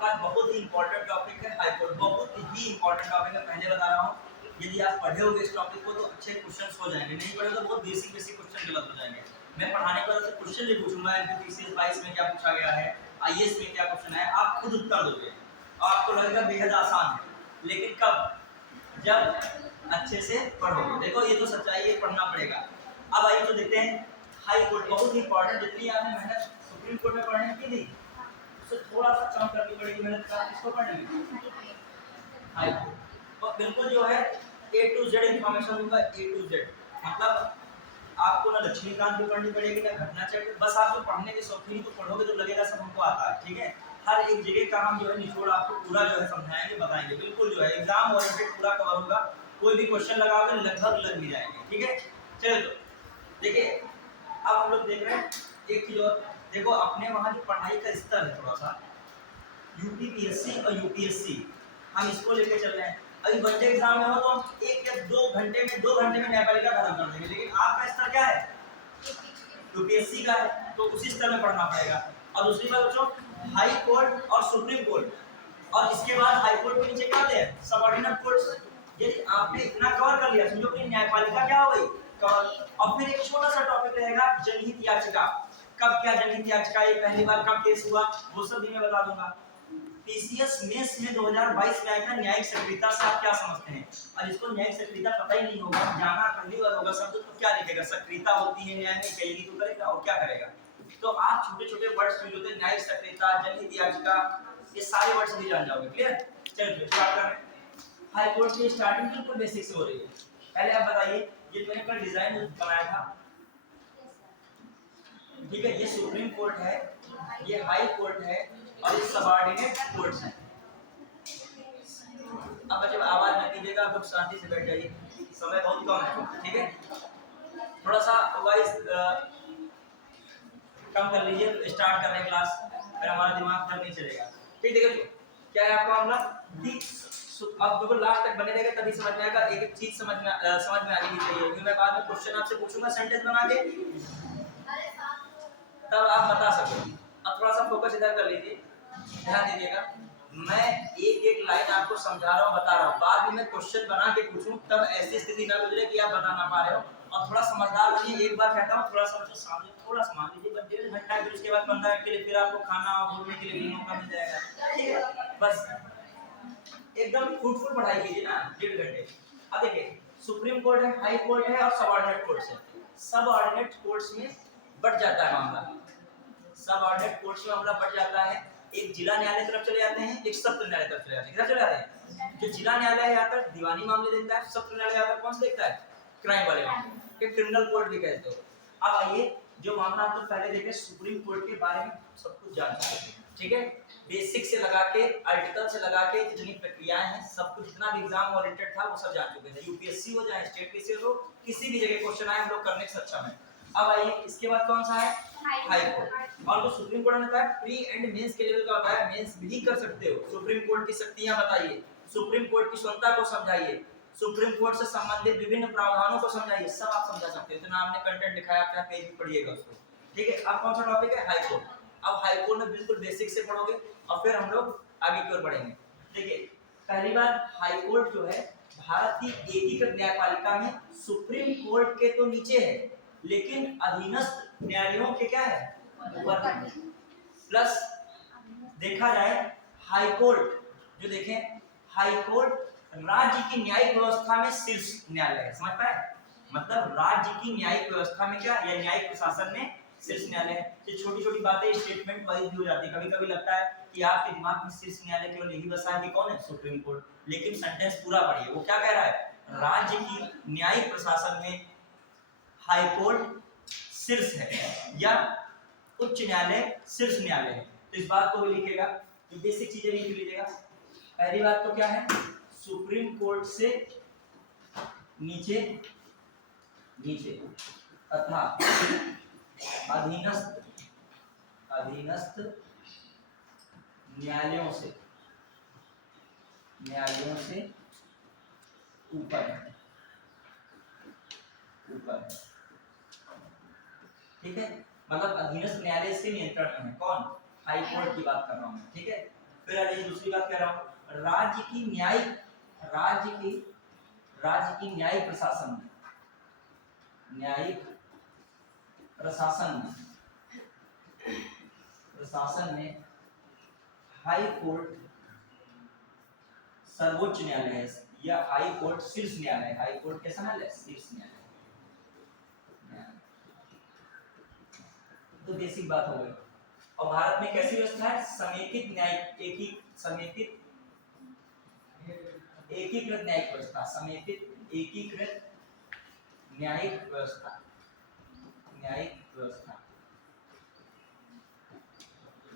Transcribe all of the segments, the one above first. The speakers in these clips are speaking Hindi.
आपका बहुत ही इंपॉर्टेंट टॉपिक है हाई कोर्ट, बहुत ही इंपॉर्टेंट टॉपिक है। पहले बता रहा हूँ, यदि आप पढ़े होगे इस टॉपिक को तो अच्छे क्वेश्चंस हो जाएंगे, नहीं पढ़े तो बहुत बेसिक बेसिक क्वेश्चन गलत हो जाएंगे। मैं पढ़ाने के बाद से क्वेश्चन नहीं पूछूंगा एमपीसीएस 22 में क्या पूछा गया है, आईएएस में क्या क्वेश्चन है, आप खुद उत्तर दोगे और आपको लगेगा बेहद आसान है। लेकिन कब? जब अच्छे से पढ़ोगे। देखो ये तो सच्चाई है, पढ़ना पड़ेगा। अब आइए तो देखते हैं हाई कोर्ट, बहुत ही इंपॉर्टेंट। जितनी आपने मेहनत सुप्रीम कोर्ट में पढ़ने की थी उससे थोड़ा सा कम करनी पड़ेगी मेहनत का, इसको पढ़ने में हाई कोर्ट। और बिल्कुल जो है ए टू जेड इंफॉर्मेशन होगा, ए टू जेड। मतलब आपको ना लक्ष्मीकांत भी पढ़नी पड़ेगी ना घटना चक्र, बस आप जो पढ़ने के शौकीन तो पढ़ोगे तो लगेगा सब हमको आता है। ठीक है, हर एक जगह का हम जो है निचोड़ आपको पूरा जो है समझाएंगे, बताएंगे। बिल्कुल जो है एग्जाम ओरिएंटेड पूरा कवर होगा, कोई भी क्वेश्चन लगाओगे लगभग लग भी जाएंगे। ठीक है, चलो तो देखिए अब हम लोग देख रहे हैं एक चीज और। देखो अपने वहाँ जो पढ़ाई का स्तर है थोड़ा सा, यूपीपीएससी और यूपीएससी, हम इसको लेके चल रहे हैं। अभी वनडे एग्जाम में हो तो हम 1 या 2 घंटे में न्यायपालिका खत्म कर देंगे, लेकिन आपका स्तर क्या है? यूपीएससी का है, तो उसी स्तर में पढ़ना पड़ेगा। और दूसरी बात बच्चों, हाई कोर्ट और सुप्रीम कोर्ट, और इसके बाद हाई कोर्ट के नीचे क्या होते हैं? Subordinate courts. यदि आपने इतना कवर कर लिया, समझो कि न्यायपालिका क्या हो गई कवर। और फिर एक छोटा सा टॉपिक रहेगा जनहित याचिका। कब क्या जनहित याचिका, ये पहली बार कब केस हुआ, वो सब भी मैं बता दूंगा। पीसीएस मेंस में 2022 में आया था न्यायिक सक्रियता से आप क्या समझते हैं? और जिसको न्यायिक सक्रियता पता ही नहीं होगा, जाना पहली बार होगा शब्द, तो क्या लिखेगा? सक्रियता होती है न्याय में, कहेगी तो करेगा और क्या करेगा। तो आप छोटे छोटे वर्ड्स यूज होते हैं, न्यायिक सक्रियता, जनहित याचिका, ये सारे वर्ड्स भी जान जाओगे। क्लियर? चलिए स्टार्ट करें। हाई कोर्ट की स्टार्टिंग बिल्कुल बेसिक से हो रही है। पहले आप बताइए, ये मैंने अपना डिजाइन बनाया था, ठीक है, ये सुप्रीम कोर्ट है, ये हाई कोर्ट है और ये सबऑर्डिनेट कोर्ट्स हैं। अब बच्चों आवाज मत कीजिएगा, आप लोग शांति से बैठ जाइए, समय बहुत कम है। ठीक है, थोड़ा सा वॉइस कम कर लीजिए, तो स्टार्ट कर रहे हैं क्लास, फिर हमारा दिमाग फिर नहीं चलेगा। ठीक है, देखो क्या है आपका मामला, अब बिल्कुल लास्ट तक बने रहेगा तभी समझ में आएगा। एक एक चीज समझ में आनी चाहिए, क्योंकि मैं बाद में क्वेश्चन आपसे पूछूंगा सेंटेंस बना के, तब आप बता सको। अब थोड़ा सा फोकस इधर कर लीजिए, ध्यान दीजिएगा। मैं एक एक लाइन आपको समझा रहा हूँ, बता रहा हूँ, बाद में मैं क्वेश्चन बना के पूछूं तब ऐसी स्थिति ना गुजरे कि आप बता ना पा रहे हो। और थोड़ा समझदार बनिए, एक बार कहता हूँ थोड़ा सा सामने थोड़ा सा मान लीजिए, बस 1.5 घंटा, फिर उसके बाद 15 मिनट के लिए फिर आपको खाना और बोलने के लिए भी मौका मिल जाएगा। ठीक है, बस एकदम फ्रूटफुल पढ़ाई कीजिए ना 1.5 घंटे। अब देखिए सुप्रीम कोर्ट है, हाई कोर्ट है और सबऑर्डिनेट कोर्ट्स है। सबऑर्डिनेट कोर्ट्स में बढ़ जाता है मामला, सबऑर्डिनेट कोर्ट्स में मामला बढ़ जाता है। एक जिला न्यायालय तरफ चले जाते हैं, एक सत्र न्यायालय तरफ चले जाते हैं। किधर चले जाते हैं? जो जिला न्यायालय यहाँ पर दीवानी मामले देखता है, सत्र न्यायालय यहाँ पर कौन सा देखता है? क्राइम वाले मामले, एक क्रिमिनल कोर्ट भी कहते हो। अब आइए जो मामला हम लोग पहले देखे, सुप्रीम कोर्ट के बारे में सब कुछ जान चुके हैं। ठीक है, बेसिक से लगा के आर्टिकल से लगा के जितनी प्रक्रियाएं हैं सब कुछ, जितना भी एग्जाम ओरिएंटेड था वो सब जान चुके थे। यूपीएससी हो जाए, स्टेट पीसीएस हो, किसी भी जगह क्वेश्चन आए हम लोग करने से सक्षम है। अब आइए इसके बाद कौन सा है? High court. और जो सुप्रीम कोर्ट ने बताया प्री एंड मेंस के लेवल का बताया, मेंस भी कर सकते हो। सुप्रीम कोर्ट की शक्तियां बताइए, सुप्रीम कोर्ट की स्वतंत्रता को समझाइए, सुप्रीम कोर्ट से संबंधित विभिन्न प्रावधानों को समझाइए, सब आप समझा सकते हो। इतना आपने कंटेंट दिखाया, आप पेज भी पढ़िएगा उसको। ठीक है, अब कौन सा टॉपिक है? High court. अब हाई कोर्ट में बिल्कुल बेसिक से पढ़ोगे और फिर हम लोग आगे की ओर बढ़ेंगे। देखिए पहली बार हाई कोर्ट जो है भारत की एकीकृत न्यायपालिका में सुप्रीम कोर्ट के तो नीचे है, लेकिन अधीनस्थ न्यायालयों के क्या है? ऊपर। प्लस देखा जाए हाई कोर्ट, जो देखें हाई कोर्ट राज्य की न्यायिक व्यवस्था में शीर्ष न्यायालय है। समझ पाए? मतलब राज्य की न्यायिक व्यवस्था में क्या, या न्यायिक प्रशासन में शीर्ष न्यायालय है। ये छोटी छोटी बातें स्टेटमेंट वाइज भी हो जाती है, कभी कभी लगता है कि आपके दिमाग में शीर्ष न्यायालय केवल यही बसा है कि कौन है? Supreme court. लेकिन सेंटेंस पूरा पढ़िए, वो क्या कह रहा है? राज्य की न्यायिक प्रशासन में हाई कोर्ट शीर्ष है या उच्च न्यायालय शीर्ष न्यायालय है। तो इस बात को भी लिखेगा, जो बेसिक चीजें लिख लीजिएगा। पहली बात तो क्या है? सुप्रीम कोर्ट से नीचे नीचे तथा अधीनस्थ न्यायालयों से ऊपर है। ठीक है, मतलब अधीनस्थ न्यायालय से नियंत्रण में है। कौन? हाई कोर्ट की बात कर रहा हूं मैं। ठीक है, फिर आ जाइए दूसरी बात कह रहा हूँ, राज्य की न्यायिक प्रशासन में हाई कोर्ट सर्वोच्च न्यायालय है या हाई कोर्ट शीर्ष न्यायालय। हाई कोर्ट कैसा न्यायालय? शीर्ष न्यायालय। तो बेसिक बात हो गई। और भारत में कैसी व्यवस्था है? समेकित न्यायिक एकीकृत न्यायिक व्यवस्था। समेकित एकीकृत न्यायिक व्यवस्था।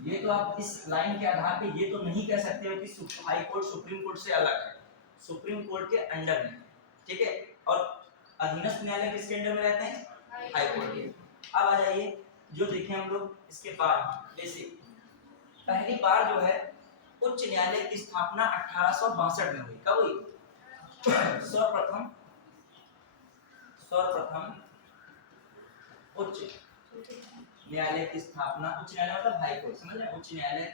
ये तो आप इस लाइन के आधार पे ये तो नहीं कह सकते हो कि हाई कोर्ट सुप्रीम कोर्ट से अलग है, सुप्रीम कोर्ट के अंडर में, ठीक है। और अधीनस्थ न्यायालय किसके अंडर में रहते हैं? हाई कोर्ट के। अब आ जाइए जो देखें हम लोग इसके बाद बेसिक, पहली बार जो है उच्च न्यायालय की स्थापना 1862 में हुई। कब हुई? सर्वप्रथम उच्च न्यायालय की स्थापना, उच्च न्यायालय मतलब हाई कोर्ट, समझ रहे हैं? उच्च न्यायालय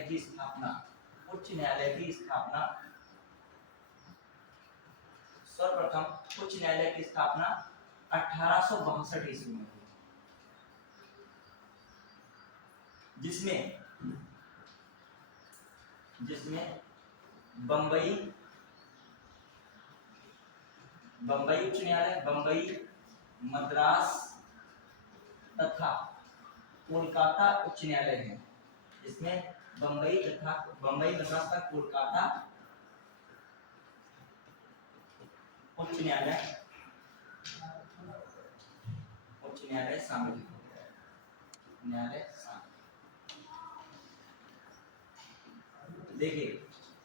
की स्थापना सर्वप्रथम उच्च न्यायालय की स्थापना 1862 ईस्वी में हुई, जिसमें बंबई उच्च न्यायालय, बंबई, मद्रास तथा कोलकाता उच्च न्यायालय है। जिसमें बंबई, मद्रास तथा कोलकाता उच्च न्यायालय शामिल। देखिए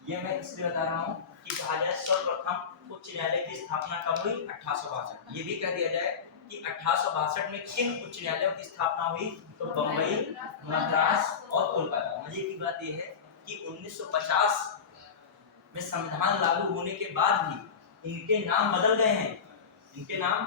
ये मैं इसलिए बता रहा हूँ कि कहा जाए सर्वप्रथम उच्च न्यायालय की स्थापना कब हुई? 1862। ये भी कह दिया जाए कि 1862 में किन उच्च न्यायालयों की स्थापना हुई? तो बंबई, मद्रास और कोलकाता। मजे की बात यह है कि 1950 में संविधान लागू होने के बाद भी इनके नाम बदल गए हैं। इनके नाम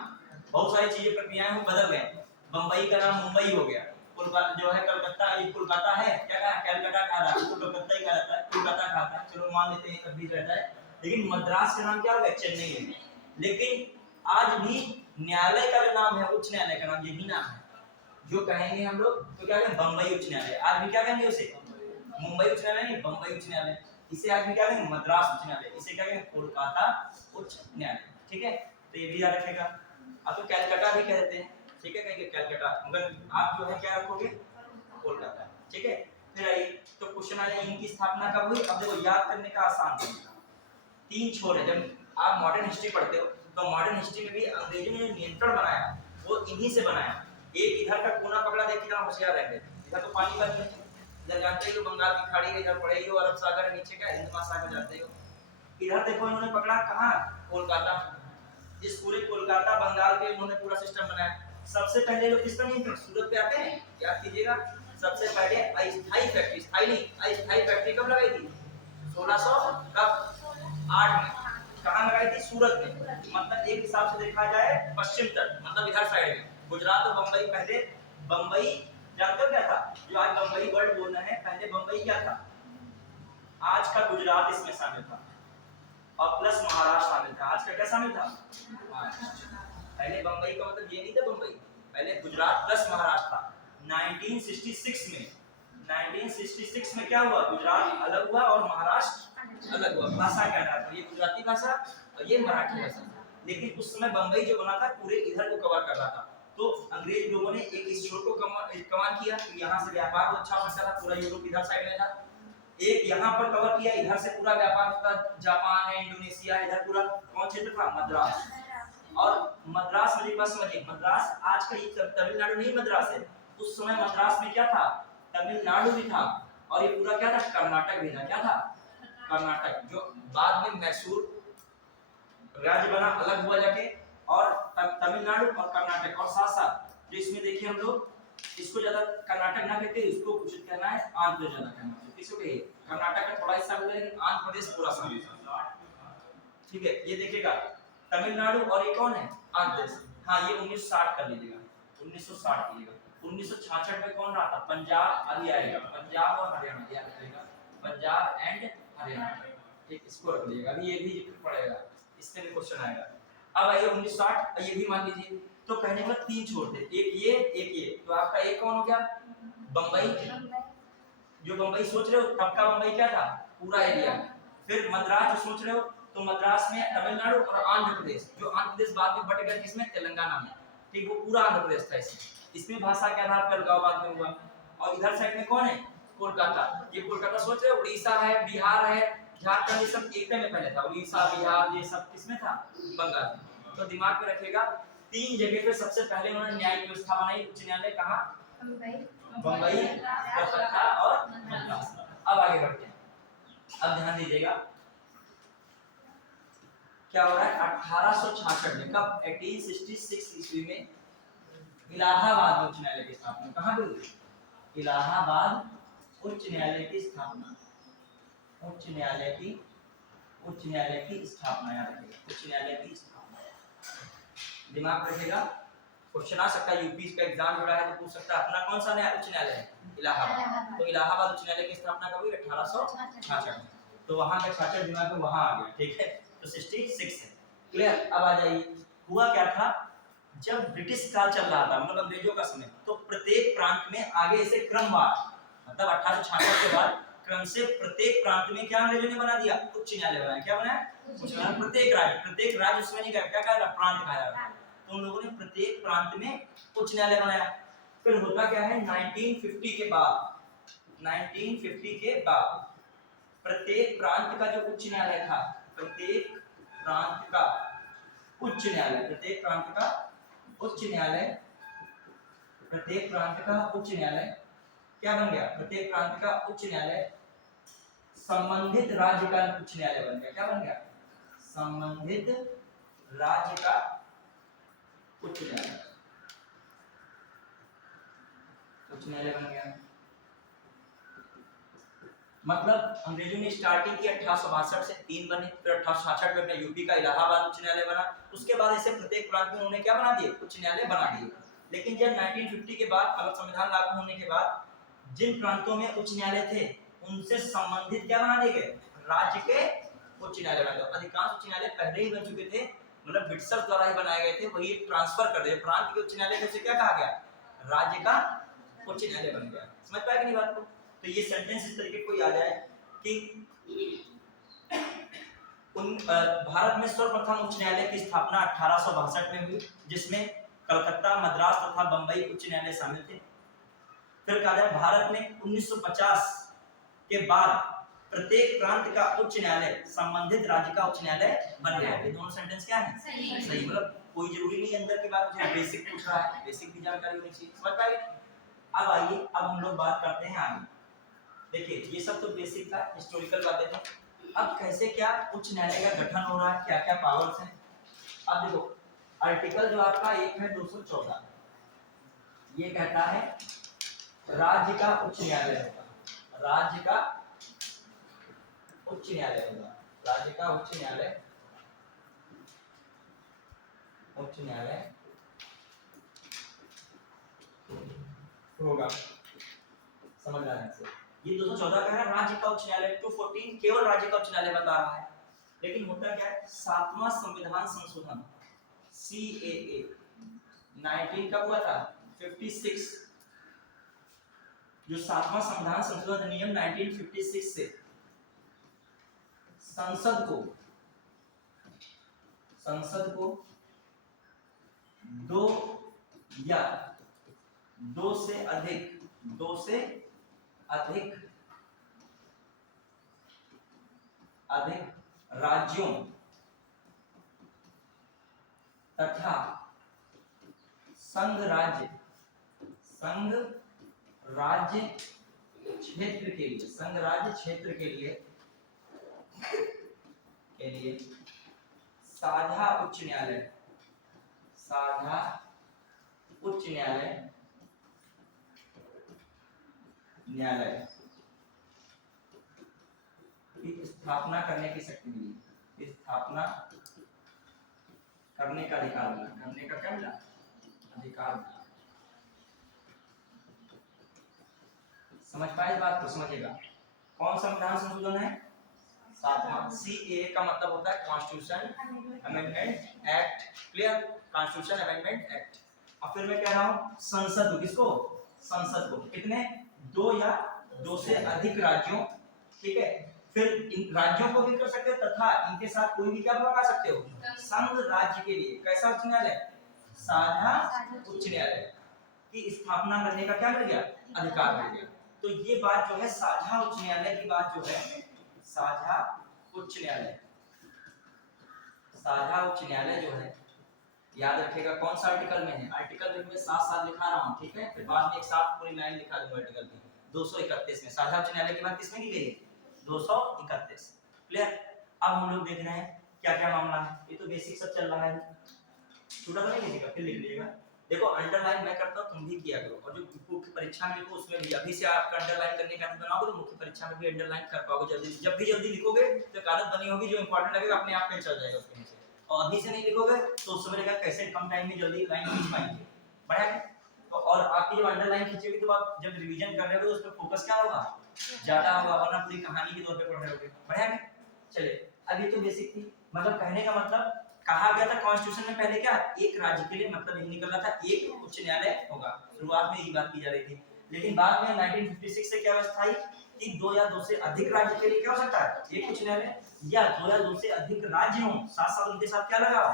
बहुत सारी चीजें, प्रक्रियाएं हैं बदल गए। बंबई का नाम मुंबई हो गया, कोलकाता जो है कलकत्ता, ये कोलकाता है, क्या कहा? कलकत्ता कहा जाता है, कोलकाता ही कहा जाता है, कोलकाता कहा जाता है, चलो मान लेते हैं तब भी रहता है। लेकिन मद्रास का नाम क्या हो गया? चेन्नई है। लेकिन आज भी न्यायालय का जो नाम है, उच्च न्यायालय का नाम यही नाम है। जो कहेंगे हम लोग तो क्या कहेंगे? बंबई उच्च न्यायालय। आज भी क्या कहेंगे उसे? मुंबई उच्च न्यायालय नहीं, बंबई उच्च न्यायालय। इसे आज भी क्या कहेंगे? मद्रास उच्च न्यायालय। इसे क्या कहेंगे? कोलकाता उच्च न्यायालय। ठीक है, तो ये भी याद रखेगा। अब तो कलकत्ता भी कहते हैं, ठीक है, कहेंगे कलकत्ता, मगर आप जो है क्या रखोगे? कोलकाता। ठीक है, फिर आइए तो क्वेश्चन आ जाए इनकी स्थापना कब हुई? अब देखो याद करने का आसान तरीका, 3 छोर है। जब आप मॉडर्न हिस्ट्री पढ़ते हो तो मॉडर्न हिस्ट्री में भी अंग्रेजों ने नियंत्रण बनाया वो इन्हीं से बनाया। एक इधर का कोना पकड़ा, देखिए कितना होशियार रहते, इधर तो पानी भर है, इधर जानते हो बंगाल की खाड़ी है, इधर पड़े हो अरब सागर, नीचे क्या हिंद महासागर जानते हो। इधर देखो इन्होंने पकड़ा कहाँ? कोलकाता। इस पूरे कोलकाता बंगाल के इन्होंने पूरा सिस्टम बनाया। सबसे पहले लोग किस पर नहीं थे? सूरत पे आते हैं, याद कीजिएगा। सबसे पहले अस्थाई फैक्ट्री, स्थाई नहीं, अस्थाई फैक्ट्री कब लगाई थी? 1608 में। कहाँ लगाई थी? सूरत में। मतलब एक हिसाब से देखा जाए पश्चिम तट, मतलब इधर साइड में। गुजरात और बंबई, पहले बंबई जानते हो क्या था? जो आज बंबई वर्ल्ड बोल रहे हैं, पहले बंबई क्या था? आज का गुजरात इसमें शामिल था और प्लस महाराष्ट्र शामिल था। आज का क्या शामिल था? पहले बंबई का मतलब ये नहीं था बंबई, पहले गुजरात प्लस महाराष्ट्र था। 1966 में क्या हुआ? गुजरात अलग हुआ और महाराष्ट्र अलग हुआ। भाषा क्या था? ये गुजराती भाषा और ये मराठी भाषा। लेकिन उस समय बंबई जो बना था पूरे इधर को कवर कर रहा था। तो अंग्रेज लोगों ने एक इसरो को कमाल किया कि यहाँ से व्यापार अच्छा हो सकता था, पूरा यूरोप इधर साइड में था। एक यहाँ पर कवर किया, इधर से पूरा व्यापार होता, जापान है, इंडोनेशिया, इधर पूरा कौन क्षेत्र था? मद्रास। और मद्रास मुझे बस समझिए, मद्रास आज का ये तमिलनाडु नहीं मद्रास है। उस समय मद्रास में क्या था? तमिलनाडु भी था और ये पूरा क्या था? कर्नाटक भी था। क्या था? कर्नाटक, जो बाद में मैसूर राज्य बना, अलग हुआ जाके। और तमिलनाडु और कर्नाटक, और साथ साथ जो इसमें देखिए हम लोग इसको ज्यादा कर्नाटक ना कहते, इसको कुछ कहना है आंध्र प्रदेश ज्यादा कहना है। किसको कहिए? कर्नाटक का थोड़ा हिस्सा हो जाएगा, लेकिन आंध्र प्रदेश पूरा शामिल है। ठीक है, ये देखिएगा तमिलनाडु और ये कौन है? आंध्र प्रदेश। हाँ, ये 1960 कर लीजिएगा, 1960 कीजिएगा। 1966 में कौन रहा था? पंजाब। अभी आएगा पंजाब और हरियाणा, पंजाब एंड हरियाणा। ठीक, इसको रख लीजिएगा, अभी ये भी पड़ेगा, इससे भी क्वेश्चन आएगा। अब आइए 1960, ये भी मान लीजिए। तो कहने का तीन छोड़ थे, एक ये, तो आपका एक कौन हो गया? बंबई। जो बंबई सोच रहे हो तब का बंबई क्या था? पूरा एरिया। फिर मद्रास जो सोच रहे हो तो मद्रास में तमिलनाडु और आंध्र प्रदेश, जो आंध्र प्रदेश बाद में बट गया किसमें? तेलंगाना में। ठीक, वो पूरा आंध्र प्रदेश था। इसमें भाषा के आधार पर अलगाव बाद में हुआ। और इधर साइड में कौन है? कोलकाता। ये कोलकाता सोच रहे हो, उड़ीसा है, बिहार है, झारखंड, ये सब एक में पहले था। उड़ीसा, बिहार, ये सब किसमें था? बंगाल। तो दिमाग में रखिएगा, तीन जगह पे सबसे पहले उन्होंने न्यायिक व्यवस्था बनाई। उच्च न्यायालय कहाँ? बंबई, कलकत्ता और मद्रास। अब आगे बढ़ते हैं। अब ध्यान दीजिएगा क्या हो रहा है 1866 में। कब? 1866 ईस्वी में इलाहाबाद उच्च न्यायालय की स्थापना। कहाँ पे हुई? इलाहाबाद उच्च न्यायालय की स्थापना। उच्च न्यायालय की स्थापना, याद रखिएगा, उच्च न्यायालय की स्थापना। दिमाग रखिएगा, क्वेश्चन आ सकता है, यूपी का एग्जाम हो रहा है तो पूछ सकता है अपना कौन सा नया उच्च न्यायालय है? इलाहाबाद। तो इलाहाबाद उच्च न्यायालय की स्थापना कब हुई? 1866 में। तो वहां का 66 दिमाग में वहां आ गया। ठीक है, तो 66 है। क्लियर? अब आ जाइए, हुआ क्या था जब ब्रिटिश काल चल रहा था, मतलब अंग्रेजों का समय, तो प्रत्येक प्रांत में आगे से क्रमवार, मतलब 1866 के बाद क्रम से प्रत्येक प्रांत में क्या अंग्रेजों ने बना दिया? उच्च न्यायालय बनाया। क्या बनाया? उच्च न्यायालय। प्रत्येक राज्य उसमें नहीं क्या कहा, प्रांत कहा जा रहा है। तो उन लोगों ने प्रत्येक प्रांत में उच्च न्यायालय बनाया। फिर होता क्या है 1950 के बाद प्रत्येक प्रांत का जो उच्च न्यायालय था, प्रत्येक प्रांत का उच्च न्यायालय क्या बन गया? प्रत्येक प्रांत का उच्च न्यायालय संबंधित राज्य का उच्च न्यायालय बन गया। क्या बन गया? संबंधित राज्य का उच्च न्यायालय बन गया। मतलब अंग्रेजों ने स्टार्टिंग की 1862 से 3 बने, फिर 1866 में अपने यूपी का इलाहाबाद उच्च न्यायालय बना। उसके बाद ऐसे प्रत्येक प्रांत में उन्होंने क्या बना दिए? उच्च न्यायालय बना दिए। लेकिन जब 1950 के बाद, मतलब संविधान लागू होने के बाद, जिन प्रांतों में उच्च न्यायालय थे उनसे संबंधित क्या बना दिए गए? राज्य के उच्च न्यायालय बना दिए। अधिकांश उच्च न्यायालय पहले ही बन चुके थे, मतलब ब्रिटिशर्स द्वारा ही बनाए गए थे, वही ट्रांसफर कर दिए। प्रांत के उच्च न्यायालय से क्या कहा गया? राज्य का उच्च न्यायालय बन गया। समझ पाए कि नहीं बात को? तो ये सेंटेंस इस तरीके कोई आ जाए कि भारत में सर्वप्रथम उच्च न्यायालय की स्थापना 1862 में हुई, जिसमें कलकत्ता, मद्रास तथा बंबई उच्च न्यायालय शामिल थे। फिर कहा जाए भारत में 1950 के बाद प्रत्येक प्रांत का उच्च न्यायालय संबंधित राज्य का उच्च न्यायालय बन गया। ये दोनों सेंटेंस क्या है? सही। मतलब कोई जरूरी नहीं अंदर की बात, जो बेसिक पूछ रहा है, बेसिक की जानकारी होनी चाहिए। समझ पाए? अब आइए, अब हम लोग बात करते हैं आगे। देखिए ये सब तो बेसिक था, हिस्टोरिकल बातें थी। अब कैसे क्या उच्च न्यायालय का गठन हो रहा है, क्या क्या पावर्स हैं। अब देखो आर्टिकल जो आपका एक है 214, ये कहता है राज्य का उच्च न्यायालय होगा। राज्य का उच्च न्यायालय होगा। राज्य का उच्च न्यायालय होगा। समझ रहे हैं? ये 214 का है राज्य का उच्च न्यायालय। 214 केवल राज्य का उच्च न्यायालय बता रहा है। लेकिन होता क्या है, 7वां संविधान संशोधन CAA 19 का हुआ था 56, जो 7वां संविधान संशोधन अधिनियम 1956 से संसद को दो या दो से अधिक राज्यों तथा संघ राज्य क्षेत्र के लिए साझा उच्च न्यायालय की स्थापना करने की शक्ति मिली। स्थापना करने का अधिकार मिला। करने का क्या मिला? अधिकार मिला। समझ पाए इस बात को? समझिएगा। कौन संविधान संशोधन है? 7वां। CAA का मतलब होता है constitution amendment act. Clear? Constitution amendment act. अब फिर मैं कह रहा हूं संसद को, किसको? संसद को। कितने? 2 या 2 से अधिक राज्यों, ठीक है। फिर इन राज्यों को भी कर सकते हो तथा इनके साथ कोई भी क्या लगा सकते हो? संघ राज्य के लिए कैसा उच्च न्यायालय? साझा उच्च न्यायालय की स्थापना करने का क्या मिल गया? अधिकार मिल गया। तो ये बात जो है साझा उच्च न्यायालय की बात जो है, साझा उच्च न्यायालय, साझा उच्च न्यायालय जो है, याद रखिएगा कौन सा आर्टिकल में है? आर्टिकल में साथ साथ लिखा रहा हूं, ठीक है। फिर बाद में एक साथ पूरी लाइन लिखा दूंगा आर्टिकल की। 231 में साझा उच्च न्यायालय की बात किसमें की गई है? 231। क्लियर? अब हम लोग देख रहे हैं क्या क्या मामला है। ये तो बेसिक सब चल रहा है, छूटा तो नहीं किसी का, फिर लिख लीजिएगा। देखो अंडरलाइन मैं करता हूं, तुम भी किया करो। और जो मुख्य परीक्षा में लिखो उसमें भी अभी से आप अंडरलाइन करने का आदत बनाओगे तो मुख्य परीक्षा में भी अंडरलाइन कर पाओगे जल्दी। जब भी जल्दी लिखोगे तो एक आदत बनी होगी, जो इंपॉर्टेंट लगेगा अपने आप में चल जाएगा उसके नीचे। और अभी से नहीं लिखोगे तो उस समय लगेगा कैसे कम टाइम में जल्दी लाइन खींच पाएंगे। बढ़िया है? तो और आपकी जब अंडरलाइन खींचेगी तो आप जब रिवीजन कर रहे हो तो उस पर फोकस क्या होगा? ज्यादा होगा, वरना पूरी कहानी के तौर पे पढ़ रहे होगे। बढ़िया है? चलिए अब ये तो बेसिक थी। मतलब कहने का मतलब कहा गया था कॉन्स्टिट्यूशन में पहले क्या? एक राज्य के लिए मतलब ये निकल रहा था एक उच्च न्यायालय होगा। शुरुआत में यही बात की जा रही थी, लेकिन बाद में 1956 से क्या व्यवस्था आई कि 2 या 2 से अधिक राज्य के लिए क्या हो सकता है? एक उच्च न्यायालय। या 2 या 2 से अधिक राज्य हो, साथ साथ उनके साथ क्या लगाओ?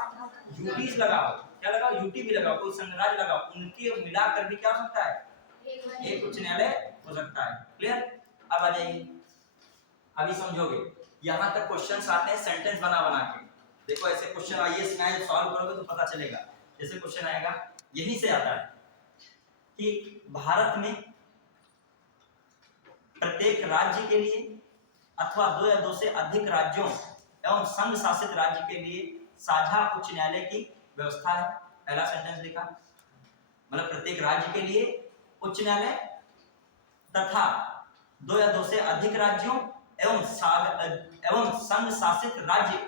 यूटीज लगाओ। क्या लगाओ? यूटी भी लगाओ, कोई संघराज्य लगाओ, उनके मिलाकर भी क्या हो सकता है? एक उच्च न्यायालय हो सकता है। क्लियर? अब आ जाइए, अभी समझोगे। यहां तक क्वेश्चंस आते हैं सेंटेंस बना बना के। देखो ऐसे क्वेश्चन आईएएस में आए, सॉल्व करोगे तो पता चलेगा। जैसे क्वेश्चन आएगा, यहीं से आता है कि भारत में प्रत्येक राज्य के लिए अथवा 2 या 2 से अधिक राज्यों एवं संघ शासित राज्य के लिए साझा उच्च न्यायालय की व्यवस्था है। पहला सेंटेंस लिखा, मतलब प्रत्येक राज्य के लिए उच्च न्यायालय तथा 2 या 2 से अधिक राज्यों एवं संघ शासित राज्य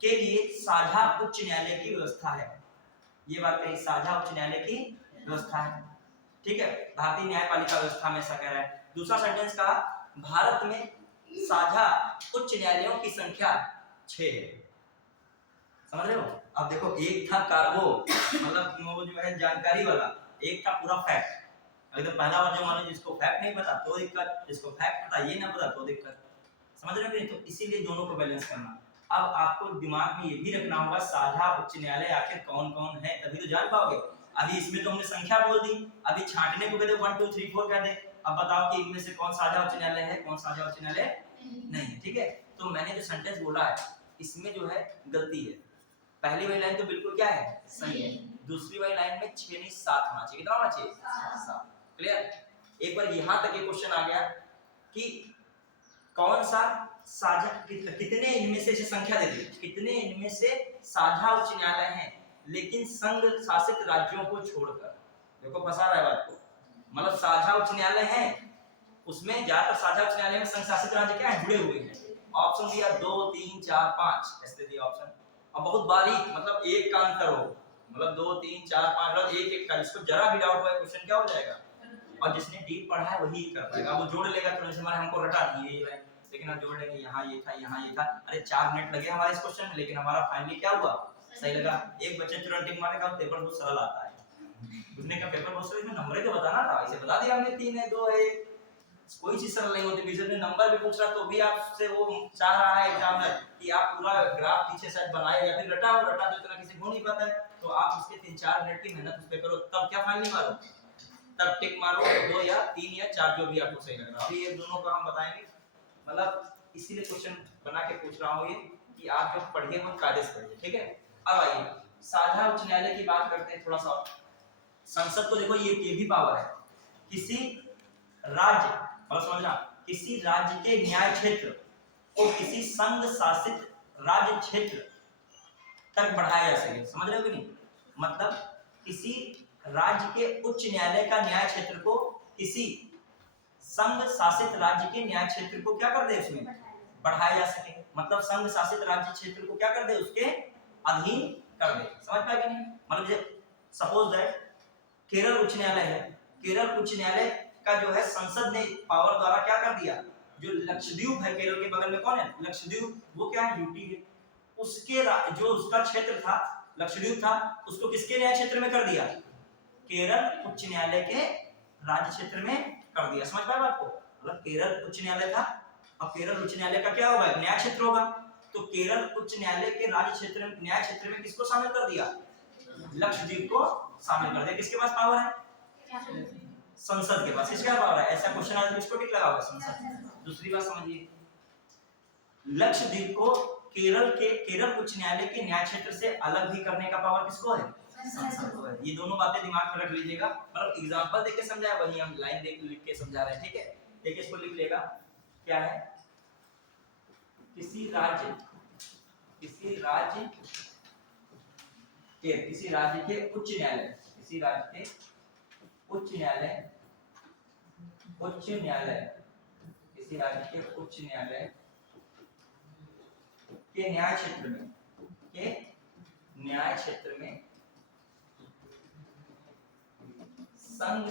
के लिए साझा उच्च न्यायालय की व्यवस्था है। ये बात कही, साझा उच्च न्यायालय की व्यवस्था है। ठीक है, भारतीय न्यायपालिका व्यवस्था में ऐसा कह रहा है। दूसरा सेंटेंस कहा, भारत में साझा उच्च न्यायालयों की संख्या 6 है। समझ रहे हो? अब देखो, एक था कार्गो, मतलब वो जो है जानकारी वाला, एक था पूरा फैक्ट। अगर पहला वाला जो मानो जिसको फैक्ट नहीं पता तो दिक्कत, जिसको फैक्ट पता ये ना पता तो दिक्कत। समझ रहे हो नहीं? तो इसीलिए दोनों को बैलेंस करना। अब आपको दिमाग में ये भी रखना होगा साझा उच्च न्यायालय आखिर कौन कौन है, तभी तो जान पाओगे। अभी इसमें तो हमने संख्या बोल दी, अभी छांटने को कहते 1 2 3 4 कह दे। अब बताओ कि इनमें से कौन साझा उच्च न्यायालय है, कौन साझा उच्च न्यायालय नहीं। ठीक है, तो मैंने जो सेंटेंस बोला है इसमें जो है गलती है। पहली वाली लाइन तो बिल्कुल क्या है? सही है। दूसरी वाली लाइन में 6 नहीं 7 होना चाहिए। कितना होना चाहिए? 7। क्लियर? एक बार यहां तक ये क्वेश्चन आ गया कि कौन सा साझा, कितने इनमें से संख्या दे दी, कितने इनमें से साझा उच्च न्यायालय हैं लेकिन संघ शासित राज्यों को छोड़कर। देखो फंसा रहा है बात को, मतलब साझा उच्च न्यायालय है, उसमें ज्यादातर साझा उच्च न्यायालय में संघ शासित राज्य क्या है? जुड़े हुए हैं। ऑप्शन दिया 2 3 4 5 ऐसे दिया ऑप्शन। अब बहुत बारीक, मतलब एक का अंतर हो, मतलब 2 3 4 5, मतलब एक एक का, जिसको जरा भी डाउट हुआ क्वेश्चन क्या हो जाएगा। और जिसने डीप पढ़ा है वही कर पाएगा। वो जोड़ लेगा तो जैसे हमारे हमको रटा दिए ये लाइन, लेकिन हम जोड़ लेंगे यहाँ ये था यहाँ ये था। अरे 4 मिनट लगे हमारे इस क्वेश्चन में, लेकिन हमारा फाइनली क्या हुआ? सही लगा। एक बच्चे तुरंत टिक मारने का पेपर बहुत सरल आता है, उसने का पेपर बहुत सरल, नंबर ही तो बताना था, इसे बता दिया हमने 3 है 2 है। कोई चीज सरल नहीं होती। बीच में नंबर भी पूछ रहा तो भी आपसे वो चाह रहा है एग्जामिनर कि आप पूरा ग्राफ पीछे साइड बनाए या फिर रटा हो, रटा तो इतना किसी को नहीं पता है, तो आप उसके 3-4 मिनट की मेहनत उस पे करो, तब क्या फाइनली मारो, तब टिक मारो 2 या 3 या 4 जो भी आपको सही लग रहा है। अभी ये दोनों का हम बताएंगे, मतलब इसीलिए क्वेश्चन बना के पूछ रहा हूँ ये कि आप जो पढ़िए वो कायदे से पढ़िए। ठीक है, अब आइए साझा उच्च न्यायालय की बात करते हैं थोड़ा सा। संसद को देखो ये भी पावर है, किसी राज्य, और समझना, किसी राज्य के न्याय क्षेत्र को किसी संघ शासित राज्य क्षेत्र तक बढ़ाया जा सके। समझ रहे हो कि नहीं? मतलब किसी राज्य के उच्च न्यायालय का न्याय क्षेत्र को किसी संघ शासित राज्य के न्याय क्षेत्र को क्या कर दे, उसमें बढ़ाया जा सके। मतलब संघ शासित राज्य क्षेत्र को क्या कर दे, उसके अधीन कर दे। समझ पाए कि नहीं? मतलब सपोज दैट केरल उच्च न्यायालय है, केरल उच्च न्यायालय का जो है संसद ने पावर द्वारा क्या कर दिया, जो लक्षद्वीप है केरल के बगल में कौन है लक्षद्वीप, वो क्या है यूटी है। उसके जो उसका क्षेत्र था लक्षद्वीप था, उसको किसके न्याय क्षेत्र में कर दिया, केरल उच्च न्यायालय के राज्य क्षेत्र में कर दिया। समझ पाए बात को, मतलब केरल उच्च न्यायालय था, अब केरल उच्च न्यायालय का क्या होगा न्याय क्षेत्र होगा, तो केरल उच्च न्यायालय के राज्य क्षेत्र न्याय क्षेत्र में किसको शामिल कर दिया, लक्षद्वीप को शामिल कर दिया। किसके पास पावर है, संसद के पास। किसका पावर है, ऐसा क्वेश्चन आज इसको टिक लगा होगा संसद। दूसरी बात समझिए, लक्षद्वीप को केरल उच्च न्यायालय के न्याय क्षेत्र से अलग भी करने का पावर किसको है, संसद को है। ये दोनों बातें दिमाग में रख लीजिएगा, मतलब एग्जांपल देके समझाया वही हम लाइन देख लिख के समझा रहे हैं, ठीक है। देखिए इसको लिख लेगा, क्या है, किसी राज्य के उच्च न्यायालय, किसी राज्य के उच्च न्यायालय किसी राज्य के उच्च न्यायालय के न्याय क्षेत्र में संघ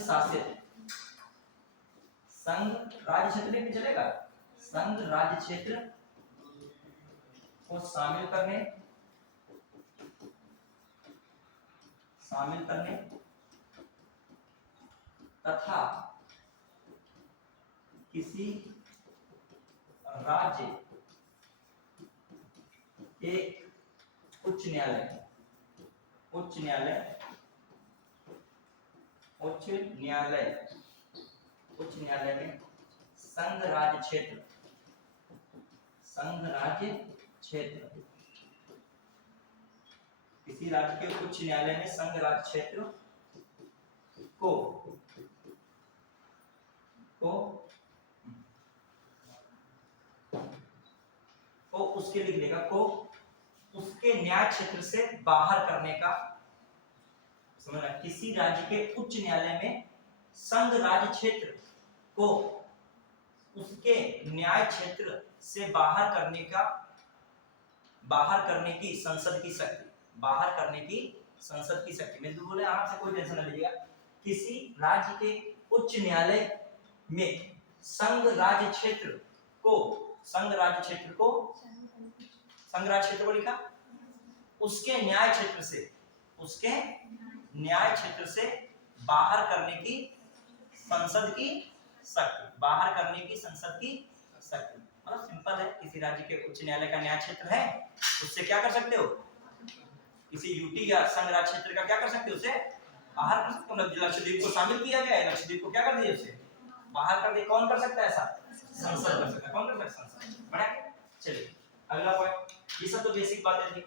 राज्य क्षेत्र में चलेगा, संघ राज्य क्षेत्र को शामिल करने तथा किसी राज्य के उच्च न्यायालय में संघ राज्य क्षेत्र किसी राज्य के उच्च न्यायालय में संघ राज्य क्षेत्र को उसके लिख लेगा को उसके न्याय क्षेत्र से बाहर करने का, समझना, किसी राज्य के उच्च न्यायालय में संघ राज्य क्षेत्र को उसके न्याय क्षेत्र से बाहर करने की संसद की शक्ति, मैं तो बोले आराम से, कोई टेंशन न लीजिएगा। किसी राज्य के उच्च न्यायालय में संघ राज्य क्षेत्र को लिखा, उसके न्याय क्षेत्र से बाहर करने की संसद की शक्ति, मतलब सिंपल है, किसी राज्य के उच्च न्यायालय का न्याय क्षेत्र है, उससे क्या कर सकते हो, किसी यूटी या संघ राज्य क्षेत्र का क्या कर सकते हो, उसे बाहर कर सकते हो। मतलब लक्षद्वीप को शामिल किया गया है, लक्षद्वीप को क्या कर दिया, उसे बाहर कर दिया। कौन कर सकता है ऐसा, संसद कर सकता है। कौन कर सकता है, संसद। बढ़िया, चलिए अगला पॉइंट। ये सब तो बेसिक बातें थी।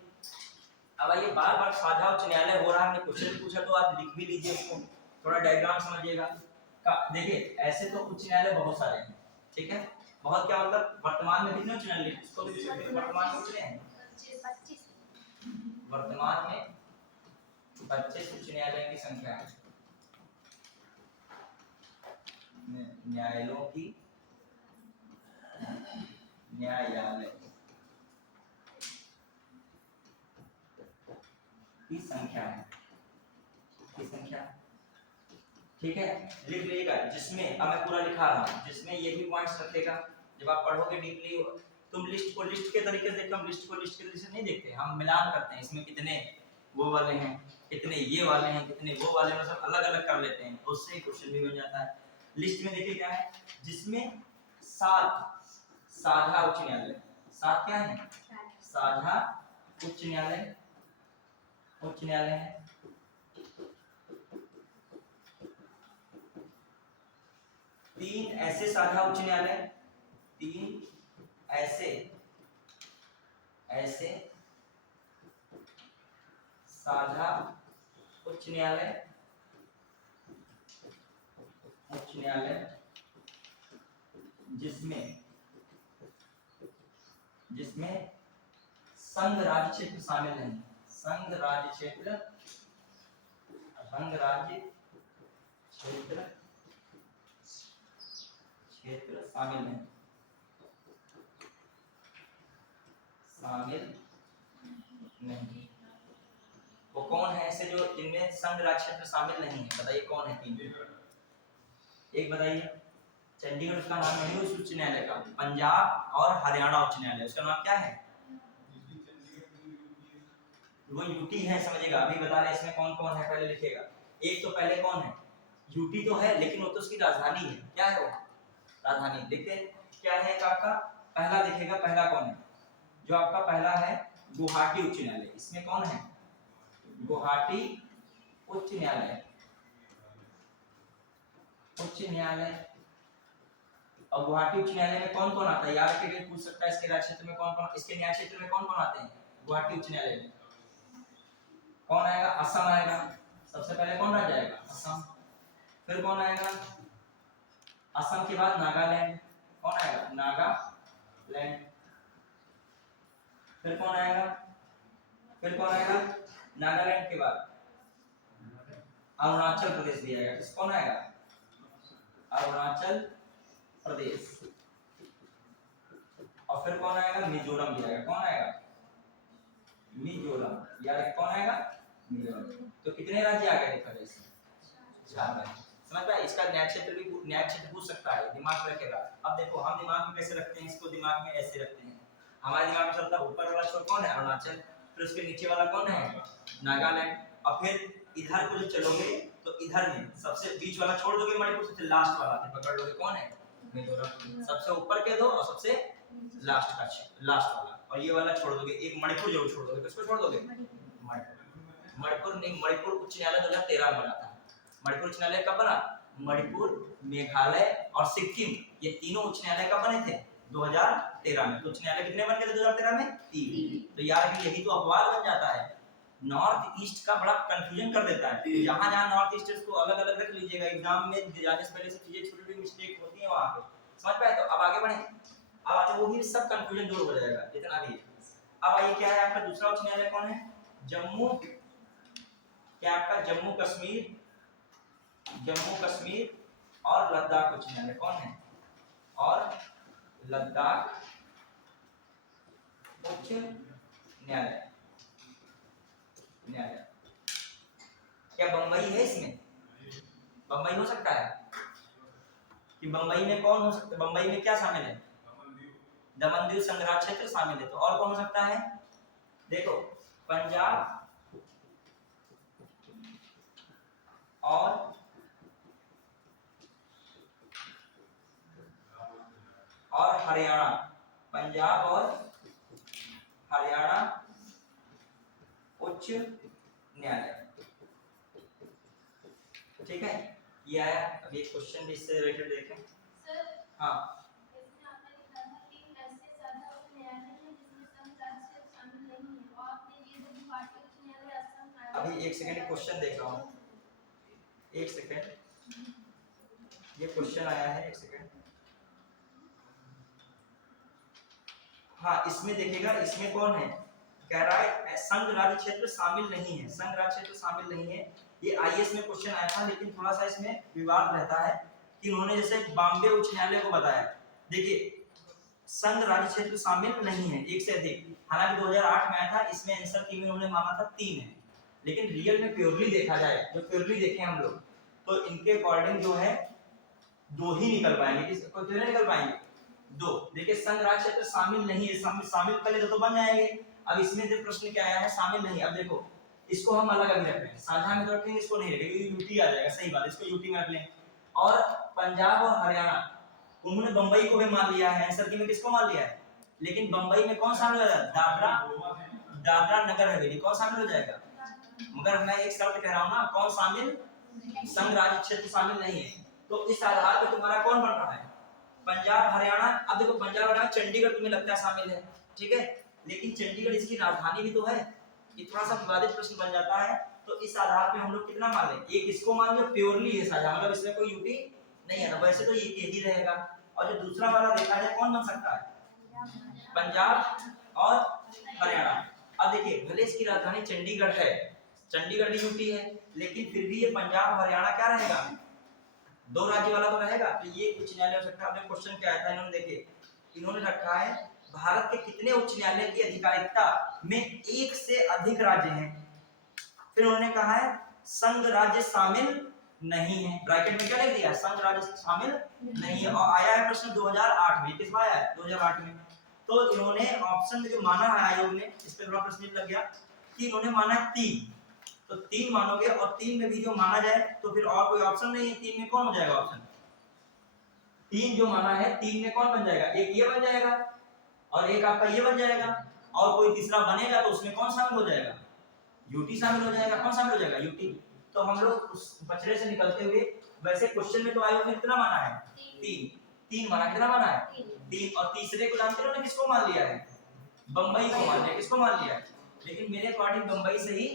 अब आइए, बार बार साझा उच्च न्यायालय हो रहा है, हमने क्वेश्चन पूछा तो आप लिख भी लीजिए इसको, थोड़ा डायग्राम समझिएगा। देखिए ऐसे तो उच्च न्यायालय बहुत सारे हैं, ठीक है, बहुत क्या मतलब वर्तमान में कितने उच्च न्यायालय, इसको भी वर्तमान में कितने हैं, वर्तमान में 25 उच्च न्यायालय की संख्या है, न्यायालयों की संख्या है, ठीक है, लिख लीजिएगा। जिसमें, अब मैं पूरा लिखा रहा हूँ, जिसमें ये भी पॉइंट्स रखेगा, जब आप पढ़ोगे डीपली, तुम लिस्ट के तरीके से देखो, हम लिस्ट के तरीके से नहीं देखते, हम मिलान करते हैं, इसमें कितने वो वाले हैं, कितने ये वाले हैं, कितने वो वाले हैं, सब अलग अलग कर लेते हैं, उससे क्वेश्चन भी बन जाता है। लिस्ट में देखिए क्या है, जिसमें 7 साझा उच्च न्यायालय, 7 क्या है, साझा उच्च न्यायालय है, 3 ऐसे साझा उच्च न्यायालय, 3 ऐसे साझा उच्च न्यायालय जिसमें संघ राज्य क्षेत्र शामिल नहीं, संघ राज्य क्षेत्र शामिल नहीं। वो कौन है ऐसे जो जिनमें संघ राज्य क्षेत्र शामिल नहीं है, बताइए कौन है 3? एक बताइए, चंडीगढ़ उसका नाम नहीं है उस उच्च न्यायालय का, पंजाब और हरियाणा उच्च न्यायालय उसका नाम क्या है? वो यूटी है, समझिएगा। अभी बता रहे इसमें कौन कौन है, पहले लिखिएगा। एक तो पहले कौन है? यूटी तो है, लेकिन वो तो उसकी राजधानी है। क्या है वो? राजधानी। देखते हैं क्या है एक आपका पहला, देखिएगा पहला कौन है? जो आपका पहला है गुवाहाटी उच्च न्यायालय। इसमें कौन है? गुवाहाटी उच्च न्यायालय। उच्च न्यायालय। और गुवाहाटी उच्च न्यायालय में कौन कौन आता है? यार के पूछ सकता है इसके राज्य क्षेत्र में कौन कौन, इसके न्याय क्षेत्र में कौन कौन आते हैं गुवाहाटी उच्च न्यायालय में? कौन आएगा? असम आएगा। सबसे पहले कौन राज्य आएगा? असम। फिर कौन आएगा? असम के बाद नागालैंड। कौन आएगा? नागालैंड। फिर कौन आएगा? फिर कौन आएगा? नागालैंड के बाद अरुणाचल प्रदेश भी आएगा। किस कौन आएगा? अरुणाचल प्रदेश। और फिर कौन आएगा? मिजोरम भी आएगा। कौन आएगा? मिजोरम। यार कौन आएगा? मिजोरम। तो कितने राज्य आ गए? देखा इसमें 4 राज्य। समझ पाए? इसका न्याय क्षेत्र भी न्याय क्षेत्र पूछ सकता है, दिमाग में रखेगा। अब देखो हम दिमाग में कैसे रखते हैं इसको, दिमाग में ऐसे रखते हैं। हमारे दिमाग में चलता है ऊपर वाला छोर कौन है? अरुणाचल। फिर उसके नीचे वाला कौन है? नागालैंड। और फिर इधर को जो चलोगे तो इधर में सबसे बीच वाला छोड़ दोगे मणिपुर, सबसे लास्ट वाला फिर पकड़ लोगे कौन है? मिजोरम। सबसे ऊपर के दो और सबसे लास्ट का लास्ट वाला, और ये वाला छोड़ दोगे, एक मणिपुर जरूर छोड़ दोगे। किसको छोड़ दोगे? मणिपुर नहीं, मणिपुर उच्च न्यायालय 2013 में बना था। मणिपुर उच्च न्यायालय कब बना? मणिपुर, मेघालय और सिक्किम, ये तीनों उच्च न्यायालय कब बने थे? 2013 में। तो उच्च न्यायालय कितने बन गए थे 2013 में? 3। तो यार यही तो अपवाद बन जाता है, नॉर्थ ईस्ट का बड़ा कंफ्यूजन कर देता है। तो जहां जहां नॉर्थ ईस्ट है उसको अलग अलग रख लीजिएगा, एग्जाम में जाने से पहले से चीजें छोटी छोटी मिस्टेक होती है वहां पे। समझ पाए? तो अब आगे बढ़े, अब आगे वो भी सब कंफ्यूजन दूर हो जाएगा जितना भी है। अब आइए क्या है आपका दूसरा उच्च न्यायालय कौन है? जम्मू, क्या आपका जम्मू कश्मीर, जम्मू कश्मीर और लद्दाख उच्च न्यायालय। कौन है? और लद्दाख उच्च न्यायालय। न्यायालय क्या बंबई है इसमें? बंबई हो सकता है कि बंबई में कौन हो सकता है? बंबई में क्या शामिल है? दमन दीव संग्रह क्षेत्र शामिल है। तो और कौन हो सकता है? देखो पंजाब और हरियाणा, पंजाब और हरियाणा उच्च न्यायालय। ठीक है, ये आया। अभी एक क्वेश्चन भी इससे रिलेटेड देखें। सर हाँ, इसमें आपने लिखा था कि ऐसे ज्यादा उच्च न्यायालय है जिसमें संघ राज्य शामिल नहीं है, और आपने ये जो गुवाहाटी उच्च न्यायालय असम। अभी एक सेकंड क्वेश्चन देख रहा हूँ, एक सेकंड, ये क्वेश्चन आया है, एक सेकंड। हाँ, इसमें देखिएगा, इसमें कौन है? कह रहा है संघ राज्य क्षेत्र शामिल नहीं है, संघ राज्य क्षेत्र शामिल नहीं है। ये आईएएस में क्वेश्चन आया था, लेकिन थोड़ा सा इसमें विवाद रहता है कि उन्होंने जैसे बॉम्बे उच्च न्यायालय को बताया, देखिए संघ राज्य क्षेत्र शामिल नहीं है एक से अधिक। हालांकि 2008 में आया था, इसमें आंसर की में उन्होंने माना था 3 है, लेकिन रियल में प्योरली देखा जाए, जो प्योरली देखें हम लोग, तो इनके अकॉर्डिंग जो है 2 ही निकल पाएंगे। कितने निकल पाएंगे? 2। देखिए संघ राज्य क्षेत्र शामिल नहीं है, शामिल पहले तो बन जाएंगे। अब इसमें जो प्रश्न क्या आया है, शामिल नहीं। अब देखो इसको हम अलग अलग रख रहे हैं, साझा में तो रखेंगे, इसको नहीं रखेंगे, यूटी आ जाएगा। सही बात, इसको यूटी में रख लें। और पंजाब और हरियाणा, उन्होंने बंबई को भी मान लिया है, आंसर की में किसको मान लिया है? लेकिन बंबई में कौन शामिल हो जाएगा? दादरा नगर हवेली कौन शामिल हो जाएगा? मगर मैं एक शर्त कह रहा हूं ना, कौन शामिल? संघ राज्य क्षेत्र शामिल नहीं है। तो इस आधार पर तुम्हारा कौन बन रहा है? पंजाब हरियाणा। अब देखो पंजाब हरियाणा, चंडीगढ़ तुम्हें लगता है शामिल है, ठीक है, लेकिन चंडीगढ़ इसकी राजधानी भी तो है। ये थोड़ा सा विवादित प्रश्न बन जाता है। तो इस आधार पे हम लोग कितना मान लें? एक इसको मान लो प्योरली है साझा, मतलब इसमें कोई यूटी नहीं है ना, वैसे तो ये यही रहेगा। और जो दूसरा वाला देखा जाए कौन बन सकता है? पंजाब और हरियाणा। अब देखिए भले इसकी राजधानी चंडीगढ़ है, चंडीगढ़ भी यूटी है, लेकिन फिर भी ये पंजाब हरियाणा क्या रहेगा? 2 राज्य वाला तो रहेगा। तो ये उच्च न्यायालय हो सकता है। क्वेश्चन क्या था, इन्होंने देखिए, इन्होंने रखा है भारत के कितने उच्च न्यायालय की अधिकारिता में 1 से अधिक राज्य हैं। फिर उन्होंने कहा है संघ राज्य शामिल नहीं है। ब्रैकेट में क्या लिख दिया, संघ राज्य शामिल नहीं है। और आया है प्रश्न 2008 में, किस बार आया है 2008 में। तो इन्होंने ऑप्शन में जो माना है आयोग ने, इस पे थोड़ा प्रश्न लग गया कि इन्होंने माना 3, तो 3 मानोगे और 3 में भी जो माना जाए तो फिर और कोई ऑप्शन नहीं है, 3 में कौन हो जाएगा ऑप्शन, 3 जो माना है 3 में कौन बन जाएगा, एक ये बन जाएगा और एक आपका ये बन जाएगा, और कोई तीसरा बनेगा तो उसमें कौन शामिल हो जाएगा, यूटी शामिल हो जाएगा। कौन शामिल हो जाएगा, यूटी। तो हम लोग उस बचड़े से निकलते हुए, वैसे क्वेश्चन में तो आयोग ने कितना माना है, 3 माना, कितना माना है 3, और तीसरे को जानते हो ना किसको मान लिया है, बंबई को मान लिया। किसको मान लिया है, लेकिन मेरे अकॉर्डिंग बंबई सही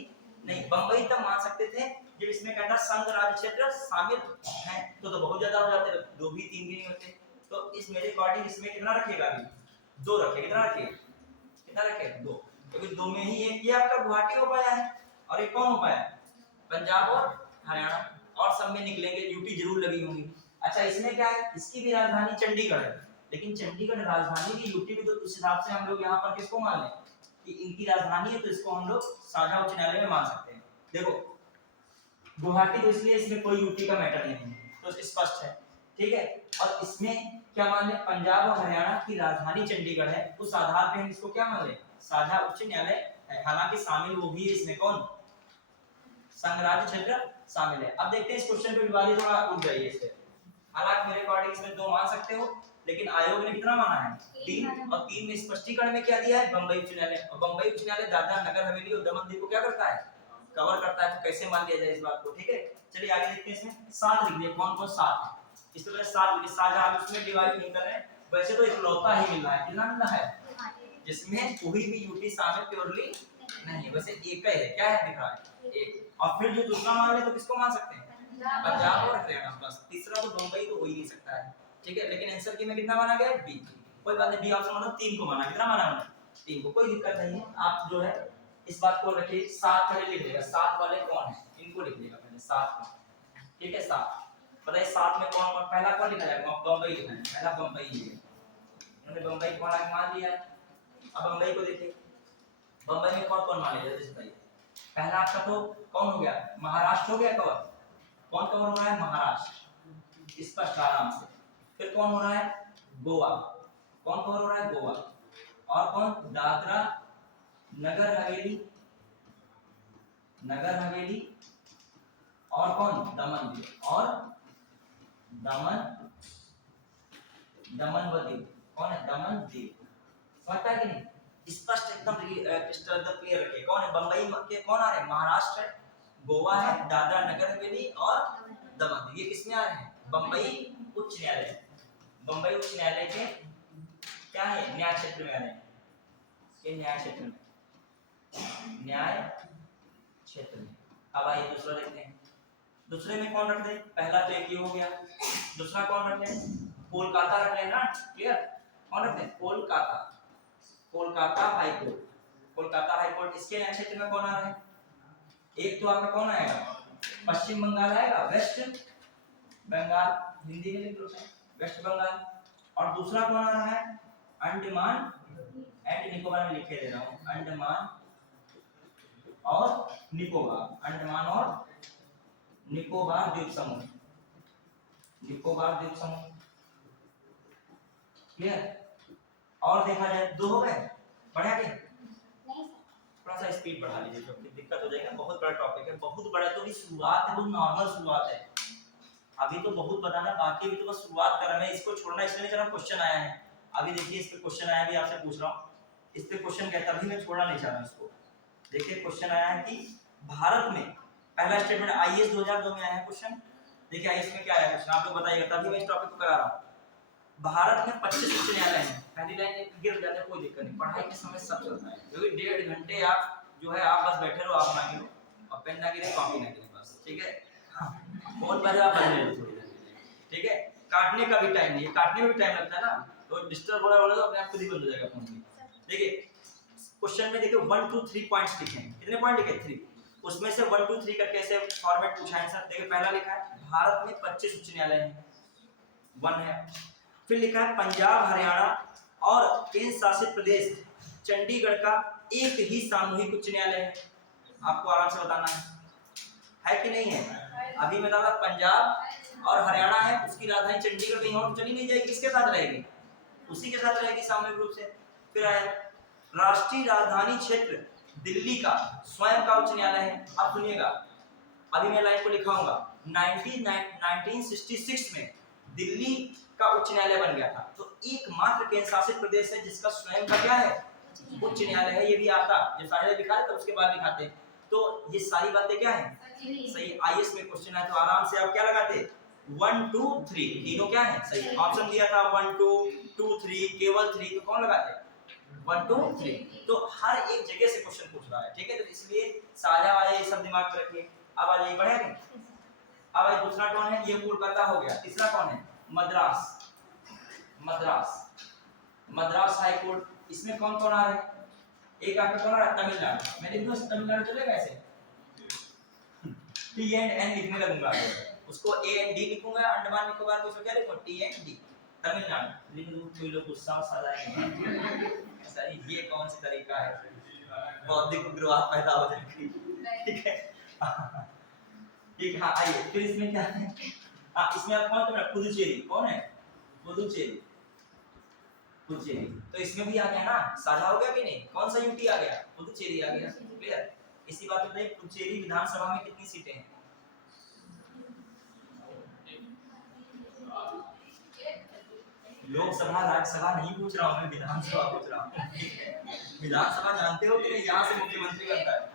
नहीं। बंबई तब मान सकते थे जब इसमें कहता संघ राज्य क्षेत्र शामिल है, तो बहुत ज्यादा हो जाते, 2 भी 3 भी नहीं होते। तो इस मेरे अकॉर्डिंग इसमें कितना रखेगा, अभी 2 रखे, कितना रखे, कितना रखे 2, क्योंकि 2 में ही एक ये आपका गुवाहाटी हो पाया है और एक कौन हो पाया, पंजाब और हरियाणा, और सब में निकलेंगे यूटी जरूर लगी होंगी। अच्छा इसमें क्या है, इसकी भी राजधानी चंडीगढ़ है, लेकिन चंडीगढ़ राजधानी की यूटी भी, तो इस हिसाब से हम लोग यहाँ पर किसको मान लें कि इनकी राजधानी है, तो इसको हम लोग साझा उच्च न्यायालय में मान सकते हैं। देखो गुवाहाटी तो इसलिए इसमें कोई यूटी का मैटर नहीं है, तो स्पष्ट है, ठीक है। और इसमें क्या मान ले, पंजाब और हरियाणा की राजधानी चंडीगढ़ है, उस आधार पे हम इसको क्या मान ले, साझा उच्च न्यायालय है। हालांकि शामिल वो भी है इसमें, कौन, संघ राज्य क्षेत्र शामिल है। अब देखते हैं इस क्वेश्चन पे विवादी थोड़ा उठ जाइए इससे। हालांकि मेरे अकॉर्डिंग इसमें 2 मान सकते हो, लेकिन आयोग ने कितना माना है, 3, और 3 में स्पष्टीकरण में क्या दिया है, बंबई उच्च न्यायालय। और बंबई उच्च न्यायालय दादरा नगर हवेली और दमन दीव को क्या करता है, कवर करता है। तो कैसे मान लिया जाए इस बात को, ठीक है। चलिए आगे देखते हैं, इसमें 7 लिख दिए, कौन कौन 7 है, इस तरह 7 लिखिए, साझा आप इसमें डिवाइड नहीं कर रहे हैं। वैसे तो इकलौता ही मिल रहा है, कितना मिल रहा है, जिसमें कोई भी यूटी शामिल प्योरली नहीं है, वैसे एक ही है, क्या है दिख रहा है, एक। और फिर जो दूसरा मान ले तो किसको मान सकते हैं, पंजाब और हरियाणा, बस। तीसरा तो बंबई तो हो ही नहीं सकता है, ठीक है। लेकिन आंसर की में कितना माना गया, बी, कोई बात नहीं, बी ऑप्शन मतलब 3 को माना, कितना माना हमने, 3 को, कोई दिक्कत नहीं है। आप जो है इस बात को रखिए, 7 पहले लिख लेगा, 7 वाले कौन है, इनको लिख लेगा पहले 7 को, ठीक है। 7 पता है 7 में कौन कौन, पहला कौन लिखा जाएगा, बंबई लिखना है, पहला बंबई ही है, इन्होंने बंबई को मान लिया। अब बंबई को देखिए, बंबई में कौन कौन मान लिया, जैसे बताइए। पहला आपका तो कौन हो गया, महाराष्ट्र हो गया कवर, कौन कवर हो रहा है, महाराष्ट्र, स्पष्ट आराम से। फिर कौन हो रहा है, गोवा, कौन कवर हो रहा है, गोवा। और कौन, दादरा नगर हवेली, नगर हवेली, और कौन, दमन दीव, और दमन व दीव, कौन है, दमन दीव। समझता है कि नहीं, स्पष्ट एकदम क्रिस्टल क्लियर रखिए। कौन है, बंबई के कौन आ रहे हैं, महाराष्ट्र है, गोवा है, दादरा नगर हवेली और दमन दीव, ये किसमें आ रहे हैं, बंबई उच्च न्यायालय। बंबई उच्च न्यायालय के क्या है, न्याय क्षेत्र में आ रहे हैं, ये न्याय क्षेत्र में, न्याय क्षेत्र में। अब आइए दूसरा देखते हैं, दूसरे में कौन रख दे, पहला तो एक ही हो गया, दूसरा कौन रख लें, कोलकाता रख लेना, क्लियर। कौन रख लें, Kolkata, Kolkata high court, Kolkata high court, इसके न्याय क्षेत्र में कौन आ रहा है, एक तो आपका कौन आएगा, पश्चिम बंगाल आएगा, वेस्ट बंगाल, हिंदी में लिख लो वेस्ट बंगाल। और दूसरा कौन आ रहा है, अंडमान एंड निकोबार में लिखे दे रहा हूं, अंडमान और निकोबार, अंडमान और निकोबार द्वीप समूह, निकोबार द्वीप समूह, क्लियर। और देखा जाए 2 हो गए, बढ़ा के थोड़ा सा स्पीड बढ़ा लीजिए, क्योंकि दिक्कत हो जाएगा, बहुत बड़ा टॉपिक है, बहुत बड़ा। तो भी शुरुआत है, बहुत नॉर्मल शुरुआत है, अभी तो बहुत बताना बाकी, अभी तो बस शुरुआत कर रहे हैं। इसको छोड़ना इसलिए नहीं, जरा क्वेश्चन आया है, अभी देखिए इस पे क्वेश्चन आया, भी आपसे पूछ रहा हूं, इस पे क्वेश्चन कहता भी मैं छोड़ना नहीं चाह रहा इसको। देखिए क्वेश्चन आया है कि भारत में, पहला स्टेटमेंट आईएएस 2002 में आया है क्वेश्चन। देखिए आईएएस में क्या आया क्वेश्चन, आप लोग बताइएगा, तभी मैं इस टॉपिक को करा रहा हूं। भारत में 25 उच्च न्यायालय हैं, पहली लाइन गिर जाते कोई दिक्कत नहीं, पढ़ाई के समय सब चलता है, क्योंकि 1.5 घंटे आप जो है आप बस बैठे रहो, आप ना गिरो, और पेन ना गिरे, कॉपी ना गिरे, बस, ठीक है। बहुत मजा आप पढ़ने लो थोड़ी देर, ठीक है। काटने का भी टाइम नहीं है, काटने में भी टाइम लगता है ना, तो डिस्टर्ब हो रहा है तो अपने आप खुद ही बंद हो जाएगा फोन में। देखिए क्वेश्चन में देखिए 1 2 3 पॉइंट्स लिखे हैं, कितने पॉइंट लिखे, 3, उसमें से 1 2 3 करके ऐसे फॉर्मेट पूछा है आंसर। देखिए पहला लिखा है भारत में 25 उच्च न्यायालय हैं, 1 है। फिर लिखा है पंजाब हरियाणा और केंद्र शासित प्रदेश चंडीगढ़ का एक ही सामूहिक उच्च न्यायालय है। आपको आराम से बताना है कि नहीं है, अभी मैं डाला पंजाब और हरियाणा है, उसकी राजधानी चंडीगढ़ कहीं और चली नहीं जाएगी, किसके साथ रहेगी? उसी के साथ रहेगी सामूहिक रूप से। फिर आया राष्ट्रीय राजधानी क्षेत्र दिल्ली का स्वयं का उच्च न्यायालय है। अब सुनिएगा, अभी मैं लाइन को लिखाऊंगा। 1966 में दिल्ली का उच्च न्यायालय बन गया था। तो एकमात्र केंद्र शासित प्रदेश है जिसका स्वयं का क्या है? उच्च न्यायालय है। ये भी आता जब सारे लिखा है तो उसके बाद लिखाते। तो ये सारी बातें क्या है? सही। आईएएस में क्वेश्चन है तो आराम से आप क्या लगाते? 1 2 3 तीनों क्या है? सही। ऑप्शन दिया था 1 2 2 3 केवल 3, तो कौन लगाते? 1 2 3। तो हर एक जगह से क्वेश्चन पूछ रहा है, ठीक है? तो इसलिए साझा वाले ये सब दिमाग में रखिए। अब आ जाइए, बढ़ेंगे। अब आइए, दूसरा कौन है? ये कोलकाता हो गया। तीसरा कौन है? मद्रास। Madras high court. इसमें कौन कौन आ रहा है? एक आपका कौन आ रहा है? तमिलनाडु। मैं लिख दूं तमिलनाडु, चलेगा ऐसे? टी एंड एन लिखने लगूंगा, उसको ए एंड डी लिखूंगा। अंडमान निकोबार को क्या लिखूं? टी एंड डी, तमिलनाडु लिख दूं। कोई लोग गुस्सा आ जाएंगे, सर ये कौन सा तरीका है? बौद्धिक उग्रवाद पैदा हो जाएगी, ठीक है? ठीक। हाँ आइए, फिर इसमें क्या है? इसमें आप कौन कौन? पुदुचेरी। कौन है? पुदुचेरी। तो इसमें भी आ गया ना, साझा हो गया कि नहीं? कौन सा यूटी आ गया? पुदुचेरी आ गया। क्लियर? इसी बात बताइए, पुदुचेरी विधानसभा में कितनी सीटें हैं? लोकसभा राज्यसभा नहीं पूछ रहा हूं मैं, विधानसभा पूछ रहा हूं। विधानसभा जानते हो कि नहीं? यहाँ से मुख्यमंत्री बनता है।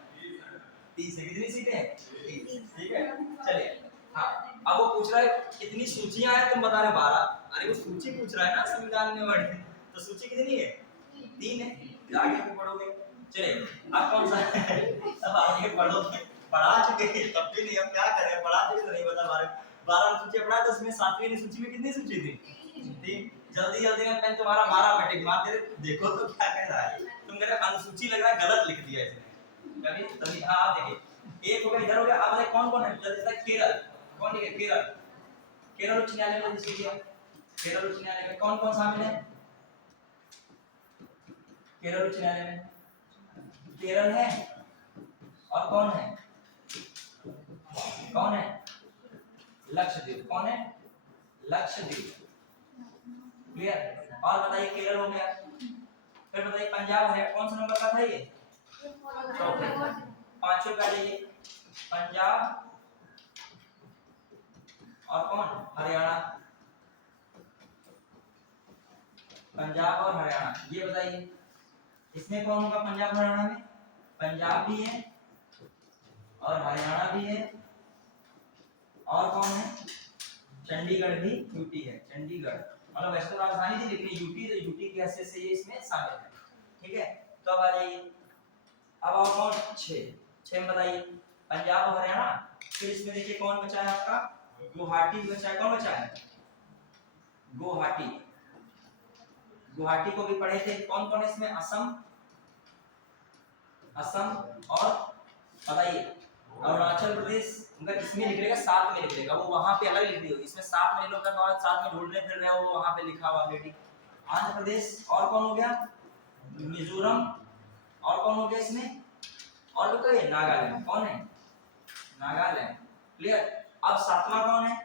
30 है। कितनी सीटें हैं? 30। ठीक है, चलिए। हाँ, अब वो पूछ रहा है कितनी सूचियां हैं, तुम बता रहे 12। अरे वो सूची पूछ रहा है ना संविधान में वर्ड, तो सूची कितनी है? 3 है। आगे को पढ़ोगे। चलिए, अब कौन सा है? अब आगे पढ़ोगे। पढ़ा चुके हैं तब भी नहीं, अब क्या करें? पढ़ा चुके तो नहीं बता पा रहे। 12 सूची पढ़ा, तो उसमें 7वीं सूची में कितनी सूची थी? 3। जल्दी जल्दी में पेन तुम्हारा 12 बैठे मार दे। देखो तो क्या कह रहा है, तुम कह रहे अनुसूची लग रहा है, गलत लिख दिया इसने कभी। तभी हाँ, आप देखिए, एक हो गया, इधर हो गया। अब कौन कौन है? जैसे केरल। कौन लिखे? केरल। केरल उच्च न्यायालय में लिखिए। केरल उच्च न्यायालय में कौन कौन शामिल है? केरल उच्च न्यायालय में केरल है, और कौन है? कौन है? लक्षद्वीप। कौन है? लक्षद्वीप। क्लियर? और बताइए, केरल हो गया। फिर बताइए पंजाब है, कौन सा नंबर का था ये? चौथे। 5वें का जाइए, पंजाब और कौन? हरियाणा। पंजाब और हरियाणा, ये बताइए इसमें कौन होगा? पंजाब हरियाणा में पंजाब भी है और हरियाणा भी है, और कौन है? चंडीगढ़ भी यूटी है। चंडीगढ़ मतलब वैसे तो राजधानी थी, लेकिन यूटी, तो यूटी की हैसियत से ये इसमें शामिल है। ठीक है, तो अब आ जाइए, अब आओ कौन? 6 में बताइए पंजाब और हरियाणा। फिर इसमें देखिए कौन बचा है आपका? गुवाहाटी बचा है। कौन बचा है? गुवाहाटी। गुवाहाटी को भी पढ़े थे। कौन कौन है इसमें? असम और बताइए अरुणाचल प्रदेश। मगर इसमें लिख लेगा, साथ में लिख लेगा, वो वहां पे अलग लिख दियो। इसमें साथ में लोग का साथ में ढूंढने फिर रहे हो, वो वहां पे लिखा हुआ ऑलरेडी। आंध्र प्रदेश, और कौन हो गया? मिजोरम, और कौन हो गया इसमें? और बताइए नागालैंड। कौन है? नागालैंड। क्लियर? अब 7वां कौन है?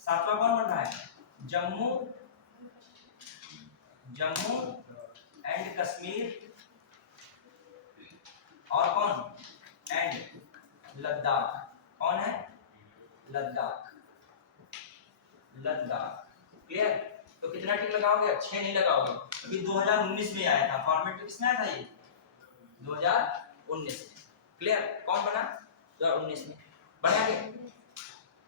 7वां कौन बन रहा है? जम्मू एंड कश्मीर, और कौन? एंड लद्दाख। कौन है? लद्दाख। क्लियर? तो कितना टिक लगाओगे? 6 नहीं लगाओगे। अभी 2019 में आया था, फॉर्मेट किसमें आया था ये? 2019 में। क्लियर? कौन बना? 2019 में। बढ़े आगे,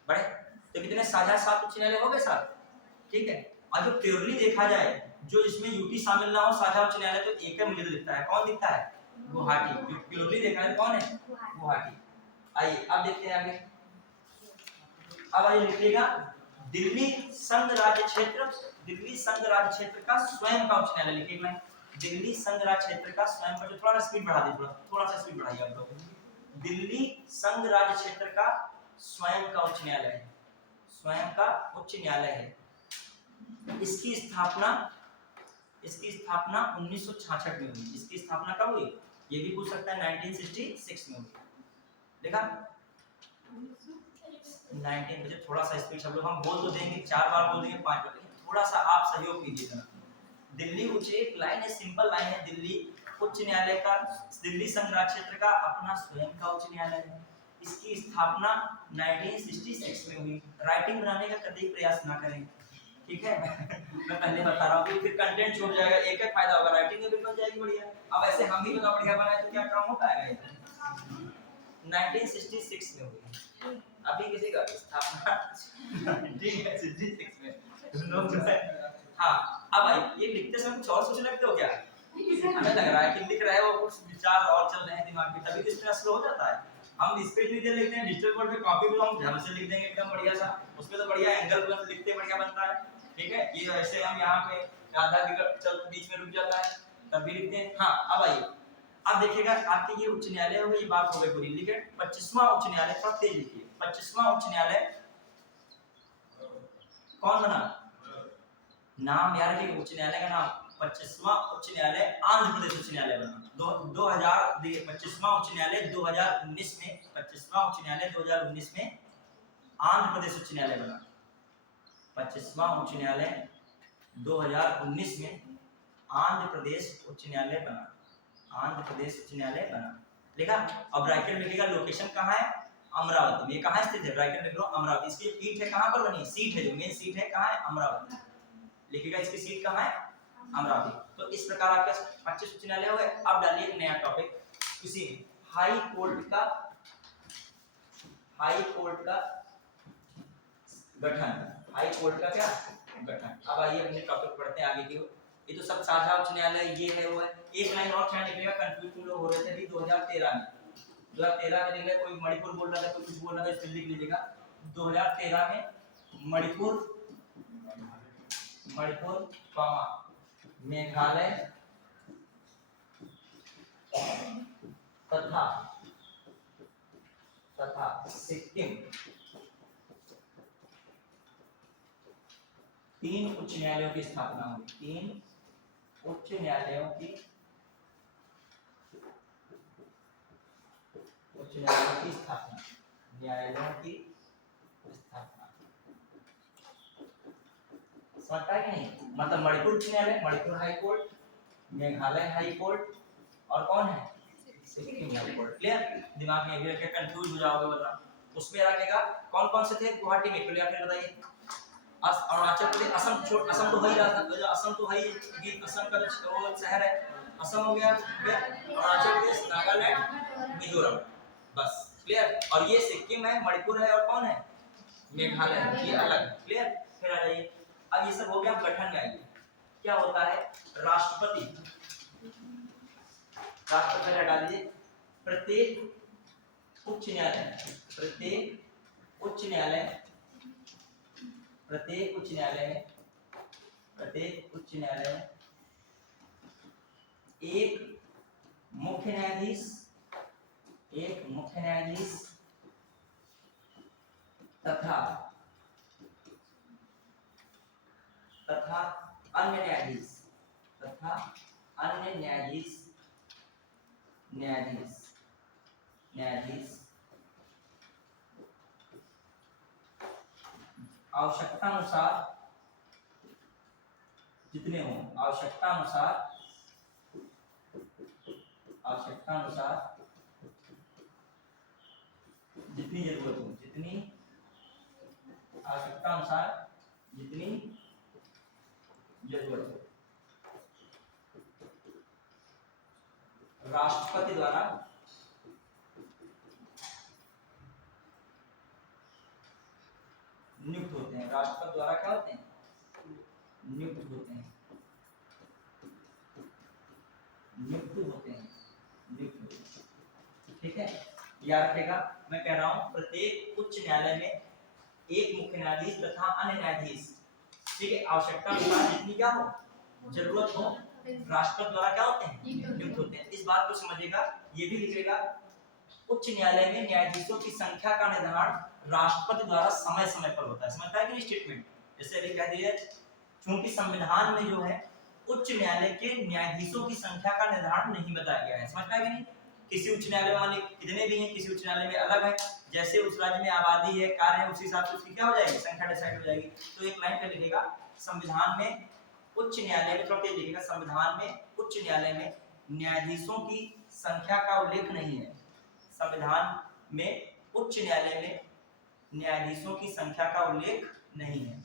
बढ़े। तो कितने? साझा 7 उच्च न्यायालय हो गए 7। ठीक है, और जो प्योरली देखा जाए, जो इसमें यूटी शामिल ना हो, साझा उच्च न्यायालय, तो एक मुझे तो दिखता है। कौन दिखता है? गुवाहाटी। प्योरली देखा है कौन है? गुवाहाटी। आइए अब देखते हैं आगे। अब आइए लिखिएगा, दिल्ली संघ राज्य क्षेत्र का स्वयं का उच्च न्यायालय लिखिएगा। दिल्ली संघ राज्य क्षेत्र का स्वयं का, थोड़ा सा स्पीड बढ़ा दीजिए, थोड़ा सा स्पीड बढ़ाइए आप लोग। दिल्ली संघ राज्य क्षेत्र का स्वयं का उच्च न्यायालय है। स्वयं का उच्च न्यायालय है। इसकी स्थापना 1966 में हुई। इसकी स्थापना कब हुई? ये भी पूछ सकता है, 1966 में हुई। देखा? 19 बजे। थोड़ा सा स्पीड सब लोग हम बोल तो देंगे, 4 बार बोल देंगे, 5 बार देंगे, थोड़ा सा आप सहयोग कीजिएगा। दिल्ली उच्च, एक लाइन है, सिंपल लाइन है, दिल्ली उच्च न्यायालय का, दिल्ली संघ क्षेत्र का अपना स्वयं का उच्च न्यायालय है। इसकी स्थापना 1966 में हुई। राइटिंग बनाने का कभी प्रयास ना करें, ठीक है। मैं पहले बता रहा हूँ, फिर कंटेंट छूट जाएगा। एक एक फायदा होगा, राइटिंग में भी बन जाएगी बढ़िया। अब ऐसे हम ही बता बढ़िया बनाए तो क्या काम हो पाएगा ये। 1966 में हुई। अभी किसी का स्थापना 1966 में। हाँ, अब भाई ये लिखते समय कुछ और सोचने लगते हो क्या? हमें लग रहा है कि लिख रहे हो कुछ विचार और चल रहे हैं दिमाग में, तभी तो इतना स्लो हो जाता है। हम स्पीड लीजिए लिखते हैं, डिजिटल बोर्ड पे कॉपी में हम ध्यान से लिख देंगे एकदम बढ़िया सा, उसमें तो बढ़िया एंगल पर लिखते बढ़िया बनता है, ठीक है। ये ऐसे हम यहाँ पे आधा चल बीच में रुक जाता है तब भी लिखते हैं। हाँ, अब आइए, अब देखिएगा आपके ये उच्च न्यायालय हो गई, ये बात हो गई पूरी। लिखे 25वां उच्च न्यायालय, थोड़ा तेज लिखिए। 25वां उच्च न्यायालय कौन बना? नाम याद रखिए, उच्च न्यायालय का नाम 25वां उच्च न्यायालय आंध्र प्रदेश उच्च न्यायालय बना। 25वां उच्च न्यायालय 2019 में, 25वां उच्च न्यायालय 2019 में आंध्र प्रदेश उच्च न्यायालय बना। 25वां उच्च न्यायालय 2019 में आंध्र प्रदेश उच्च न्यायालय बना। आंध्र प्रदेश उच्च न्यायालय बना, लिखा। अब ब्रैकेट में लिखेगा लोकेशन कहाँ है? अमरावती में। ये कहाँ स्थित है? ब्रैकेट में लिख लो अमरावती। इसकी पीठ है कहाँ पर बनी? सीट है, जो मेन सीट है कहाँ है? अमरावती। लिखेगा इसकी सीट कहाँ है? अमरावती। तो इस प्रकार आपके 25 उच्च न्यायालय हो गए। अब डालिए एक नया टॉपिक, इसी हाई कोर्ट का गठन। हाई कोर्ट का क्या गठन। अब आइए अपने टॉपिक पढ़ते हैं आगे की। ये तो सब साझा उच्च न्यायालय ये है वो है। एक लाइन और क्या निकलेगा, कंफ्यूज तुम लोग हो रहे थे अभी 2013 में। 2013 में लिखा, कोई मणिपुर बोल रहा था, कोई कुछ बोल रहा था, इसमें लिख लीजिएगा 2013 में मणिपुर मेघालय तथा सिक्किम 3 उच्च न्यायालयों की स्थापना हुई। 3 उच्च न्यायालयों की स्थापना। समझता है कि नहीं? मतलब मणिपुर उच्च न्यायालय, Manipur high court, Meghalaya high court, और कौन है? Sikkim high court. क्लियर? दिमाग में भी रखे, कंफ्यूज हो जाओगे वरना। उसमें रखेगा कौन कौन से थे गुवाहाटी में, क्लियर? फिर बताइए। अरुणाचल प्रदेश, असम तो वही रहा था, असम तो वही, असम का वो शहर है, असम हो गया। अरुणाचल प्रदेश, नागालैंड, मिजोरम, बस। क्लियर? और ये सिक्किम है, मणिपुर है, और कौन है? मेघालय, ये अलग। क्लियर? फिर आ जाइए, अब ये सब हो गया। गठन में आइए, क्या होता है? राष्ट्रपति डालिए। प्रत्येक उच्च न्यायालय एक मुख्य न्यायाधीश तथा अन्य न्यायाधीश आवश्यकता अनुसार जितने हों, आवश्यकता अनुसार जितनी जरूरत हो, आवश्यकता अनुसार जितनी जरूरत हो, राष्ट्रपति द्वारा नियुक्त होते हैं। राष्ट्रपति द्वारा क्या होते हैं? नियुक्त होते हैं। ठीक है, याद रखेगा। मैं कह रहा हूं प्रत्येक उच्च न्यायालय में एक मुख्य न्यायाधीश तथा अन्य न्यायाधीश, ठीक है, आवश्यकता अनुसार जितनी क्या हो, जरूरत हो, राष्ट्रपति द्वारा क्या होते हैं? नियुक्त होते हैं। इस बात को समझिएगा। ये भी लिखेगा उच्च न्यायालय में न्यायाधीशों की संख्या का निर्धारण राष्ट्रपति द्वारा समय समय पर होता है। समझता है कि नहीं स्टेटमेंट? जैसे अभी कह दिया, क्योंकि संविधान में जो है उच्च न्यायालय के न्यायाधीशों की संख्या का निर्धारण नहीं बताया गया है। समझता है कि नहीं? किसी उच्च न्यायालय में कितने भी हैं, किसी उच्च न्यायालय में अलग है, जैसे उस राज्य में आबादी है, कार्य है, उसी हिसाब से उसकी क्या हो जाएगी, संख्या डिसाइड हो जाएगी। तो एक लाइन पे लिखेगा, संविधान में उच्च न्यायालय में, थोड़ा तेज लिखेगा, संविधान में उच्च न्यायालय में न्यायाधीशों की संख्या का उल्लेख नहीं है। संविधान में उच्च न्यायालय में न्यायाधीशों की संख्या का उल्लेख नहीं है।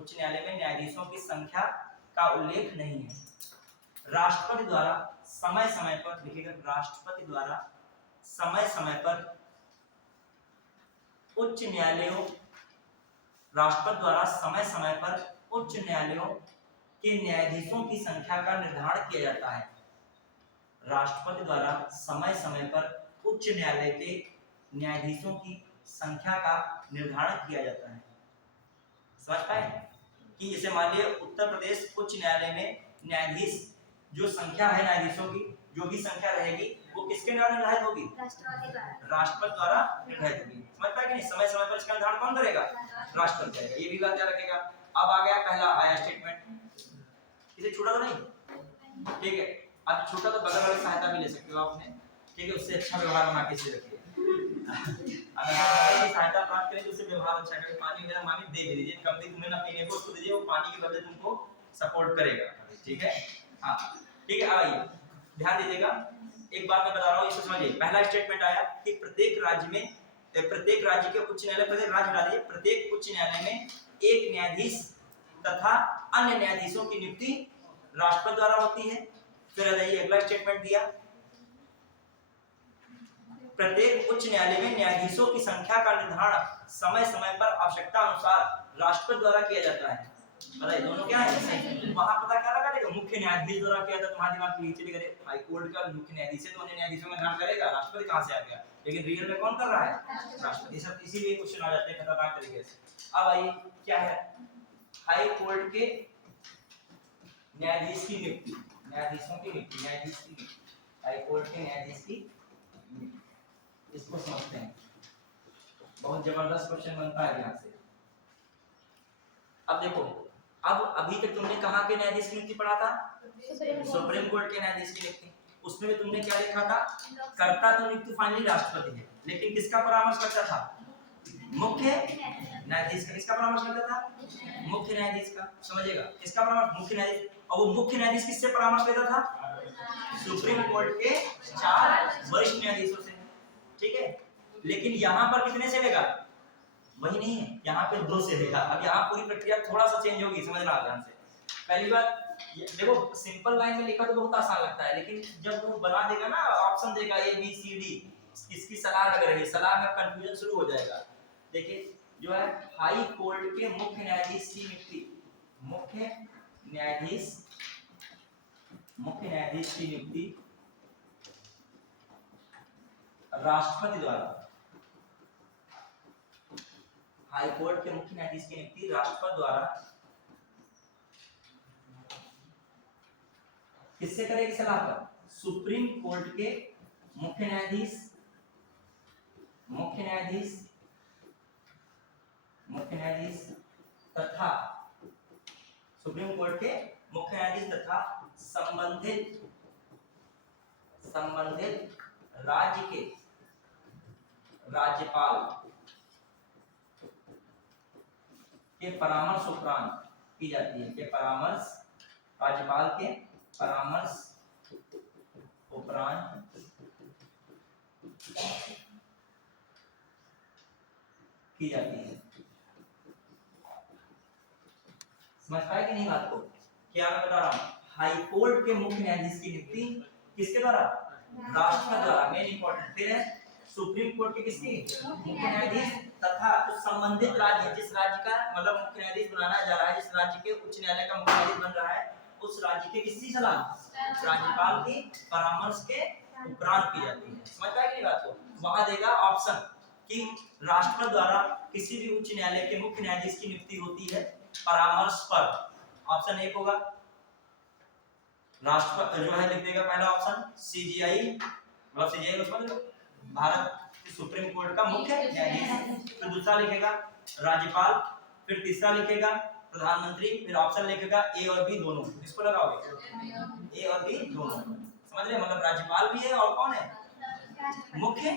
उच्च न्यायालय में न्यायाधीशों की संख्या का उल्लेख नहीं है। राष्ट्रपति द्वारा समय समय पर, लिखिएगा, राष्ट्रपति द्वारा समय समय पर उच्च न्यायालयों, राष्ट्रपति द्वारा समय समय पर उच्च न्यायालयों के न्यायाधीशों की संख्या का निर्धारण किया जाता है। राष्ट्रपति द्वारा समय समय पर उच्च न्यायालय के न्यायाधीशों की संख्या का निर्धारण किया जाता है। समझ पाए कि जैसे मान लिया उत्तर प्रदेश उच्च न्यायालय में न्यायाधीश, जो संख्या है न्यायाधीशों की, जो भी संख्या रहेगी वो किसके द्वारा निर्धारित होगी, राष्ट्रपति द्वारा निर्धारित होगी। समझ पाए कि नहीं, समय समय पर इसका निर्धारण कौन करेगा, राष्ट्रपति करेगा। ये भी बात याद रखेगा। अब आ गया पहला आया स्टेटमेंट, इसे छूटा तो नहीं, ठीक है। अब छूटा तो बगल वाली सहायता भी ले सकते हो आपने, ठीक है, उससे अच्छा व्यवहार बना के इसे रखिए। अगर सहायता प्राप्त करें तो उससे व्यवहार अच्छा करें। पानी वगैरह मांगे दे दीजिए, कम दिन तुम्हें ना पीने को उसको दीजिए, वो पानी के बदले तुमको सपोर्ट करेगा, ठीक है। हाँ ठीक है, आइए ध्यान दीजिएगा। एक बात मैं बता रहा हूँ, इसे समझिए। पहला स्टेटमेंट आया कि प्रत्येक राज्य में, प्रत्येक राज्य के उच्च न्यायालय, प्रत्येक राज्य बता दीजिए, प्रत्येक उच्च न्यायालय में एक न्यायाधीश तथा अन्य न्यायाधीशों की नियुक्ति राष्ट्रपति द्वारा होती है। फिर अगला स्टेटमेंट दिया, प्रत्येक उच्च न्यायालय में न्यायाधीशों की संख्या का निर्धारण समय समय पर आवश्यकता अनुसार राष्ट्रपति द्वारा किया जाता है। बताइए दोनों क्या है, वहां पता क्या लगा देगा, मुख्य न्यायाधीश द्वारा किया जाता है। तुम्हारे दिमाग में चलेगा हाई कोर्ट का मुख्य न्यायाधीश है तो अन्य न्यायाधीशों में ध्यान करेगा, राष्ट्रपति कहां से आ गया, लेकिन रियल में कौन कर रहा है, राष्ट्रपति। सब इसीलिए क्वेश्चन आ जाते हैं खतरनाक तरीके से। अब आइए क्या है, हाई कोर्ट के न्यायाधीश की नियुक्ति, न्यायाधीशों की नियुक्ति, न्यायाधीश की नियुक्ति, हाई कोर्ट के न्यायाधीश की नियुक्ति, इसको समझते हैं। बहुत जबरदस्त क्वेश्चन बनता है यहाँ से। अब देखो, अब अभी तक तुमने कहाँ के न्यायाधीश की नियुक्ति पढ़ा था, सुप्रीम कोर्ट के न्यायाधीश की नियुक्ति। उसमें भी तुमने क्या देखा था, कर्ता तो नियुक्ति फाइनली राष्ट्रपति है, लेकिन किसका परामर्श करता था, मुख्य न्यायाधीश का। किसका परामर्श करता था, मुख्य न्यायाधीश का। समझिएगा, किसका परामर्श, मुख्य न्यायाधीश। और वो मुख्य न्यायाधीश किससे परामर्श लेता था, सुप्रीम कोर्ट के 4 वरिष्ठ न्यायाधीशों से, ठीक है। लेकिन यहाँ पर कितने से लेगा, वही नहीं है, यहाँ पे 2 से लेगा। अब यहाँ पूरी प्रक्रिया थोड़ा सा चेंज होगी, समझना ध्यान से। पहली बात देखो, सिंपल लाइन में लिखा तो बहुत आसान लगता है, लेकिन जब वो बना देगा ना, ऑप्शन देगा ABCD, इसकी सलाह लग रही है, सलाह में कंफ्यूजन शुरू हो जाएगा। देखिए जो है हाई कोर्ट के मुख्य न्यायाधीश की नियुक्ति, मुख्य न्यायाधीश की नियुक्ति राष्ट्रपति द्वारा, हाई कोर्ट के मुख्य न्यायाधीश की नियुक्ति राष्ट्रपति द्वारा किससे करेगी सलाह पर, सुप्रीम कोर्ट के मुख्य न्यायाधीश तथा सुप्रीम कोर्ट के मुख्य न्यायाधीश तथा संबंधित राज्य के राज्यपाल के परामर्श उपरांत की जाती है, के परामर्श, राज्यपाल के परामर्श उपरांत की जाती है। समझ पाए कि नहीं बात को, क्या मैं बता रहा हूं, हाई कोर्ट के मुख्य न्यायाधीश की नियुक्ति किसके द्वारा, राष्ट्रपति द्वारा, मेन इंपॉर्टेंट। फिर है सुप्रीम कोर्ट के किसकी, मुख्य न्यायाधीश तथा उस संबंधित राज्य, जिस राज्य का मतलब मुख्य न्यायाधीश बनाना जा रहा है, जिस राज्य के उच्च न्यायालय का मुख्य न्यायाधीश बन रहा है, उस राज्य के किसकी सलाह, राज्यपाल की परामर्श के उपरांत की जाती है। समझ पाए कि बात को, वहां देगा ऑप्शन कि राष्ट्रपति द्वारा किसी भी उच्च न्यायालय के मुख्य न्यायाधीश की नियुक्ति होती है परामर्श पर। ऑप्शन 1 होगा, राष्ट्रपति जो है लिख देगा पहला ऑप्शन CGI, मतलब CGI समझ लो, भारत सुप्रीम कोर्ट का मुख्य न्यायाधीश। फिर दूसरा लिखेगा राज्यपाल, फिर तीसरा लिखेगा प्रधानमंत्री, फिर ऑप्शन लिखेगा A और B दोनों। इसको लगाओगे A और B दोनों, समझ रहे, मतलब राज्यपाल भी है और कौन है, मुख्य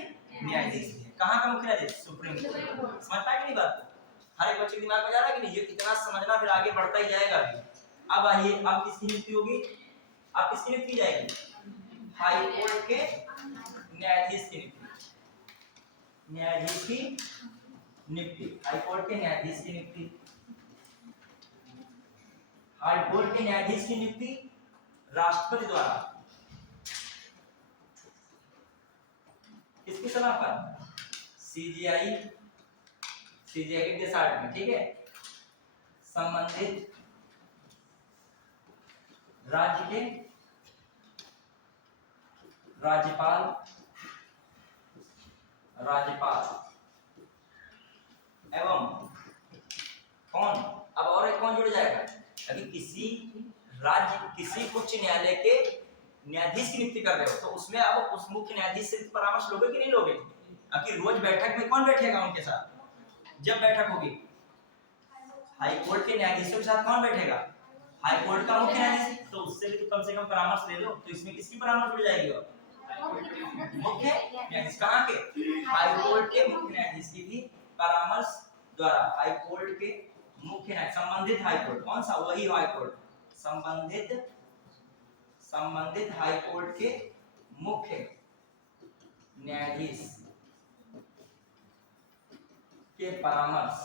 न्यायाधीश भी है। कहाँ का मुख्य न्यायाधीश? Supreme court. समझ पाए कि नहीं बात को? हर एक बच्चे के दिमाग में जा रहा है कि नहीं? ये इतना समझना फिर आगे बढ़ता ही जाएगा अभी। अब आइए, अब किसकी नियुक्ति होगी? अब किसकी नियुक्ति जाएगी? हाई कोर्ट के न्यायाधीश की नियुक्ति। न्यायाधीश की नियुक्ति, हाई कोर्ट के न्यायाधीश की नियुक्ति। हाई कोर्ट के न्यायाधीश की नियुक्ति राष्ट्रपति द्वारा किसकी सलाह पर? सीजीआई, सीजीआई के डिसाइड में, ठीक है, संबंधित राज्य के राज्यपाल, एवं कौन, अब और एक कौन जुड़ जाएगा? अभी किसी राज्य, किसी उच्च न्यायालय के न्यायाधीश की नियुक्ति कर रहे हो तो उसमें अब उस मुख्य न्यायाधीश से परामर्श लोगे कि नहीं लोगे? अभी रोज बैठक में कौन बैठेगा उनके साथ? जब बैठक होगी हाई कोर्ट के न्यायाधीशों के साथ कौन बैठेगा? हाई कोर्ट का मुख्य न्यायाधीश। तो उससे भी तो कम से कम परामर्श ले लो। तो इसमें किसकी परामर्श मिल जाएगी? मुख्य न्यायाधीश। कहाँ के? हाई कोर्ट के मुख्य न्यायाधीश की भी परामर्श द्वारा हाई कोर्ट के मुख्य न्यायाधीश, संबंधित हाई कोर्ट, कौन सा? वही हाई कोर्ट, संबंधित हाई कोर्ट के मुख्य न्यायाधीश के परामर्श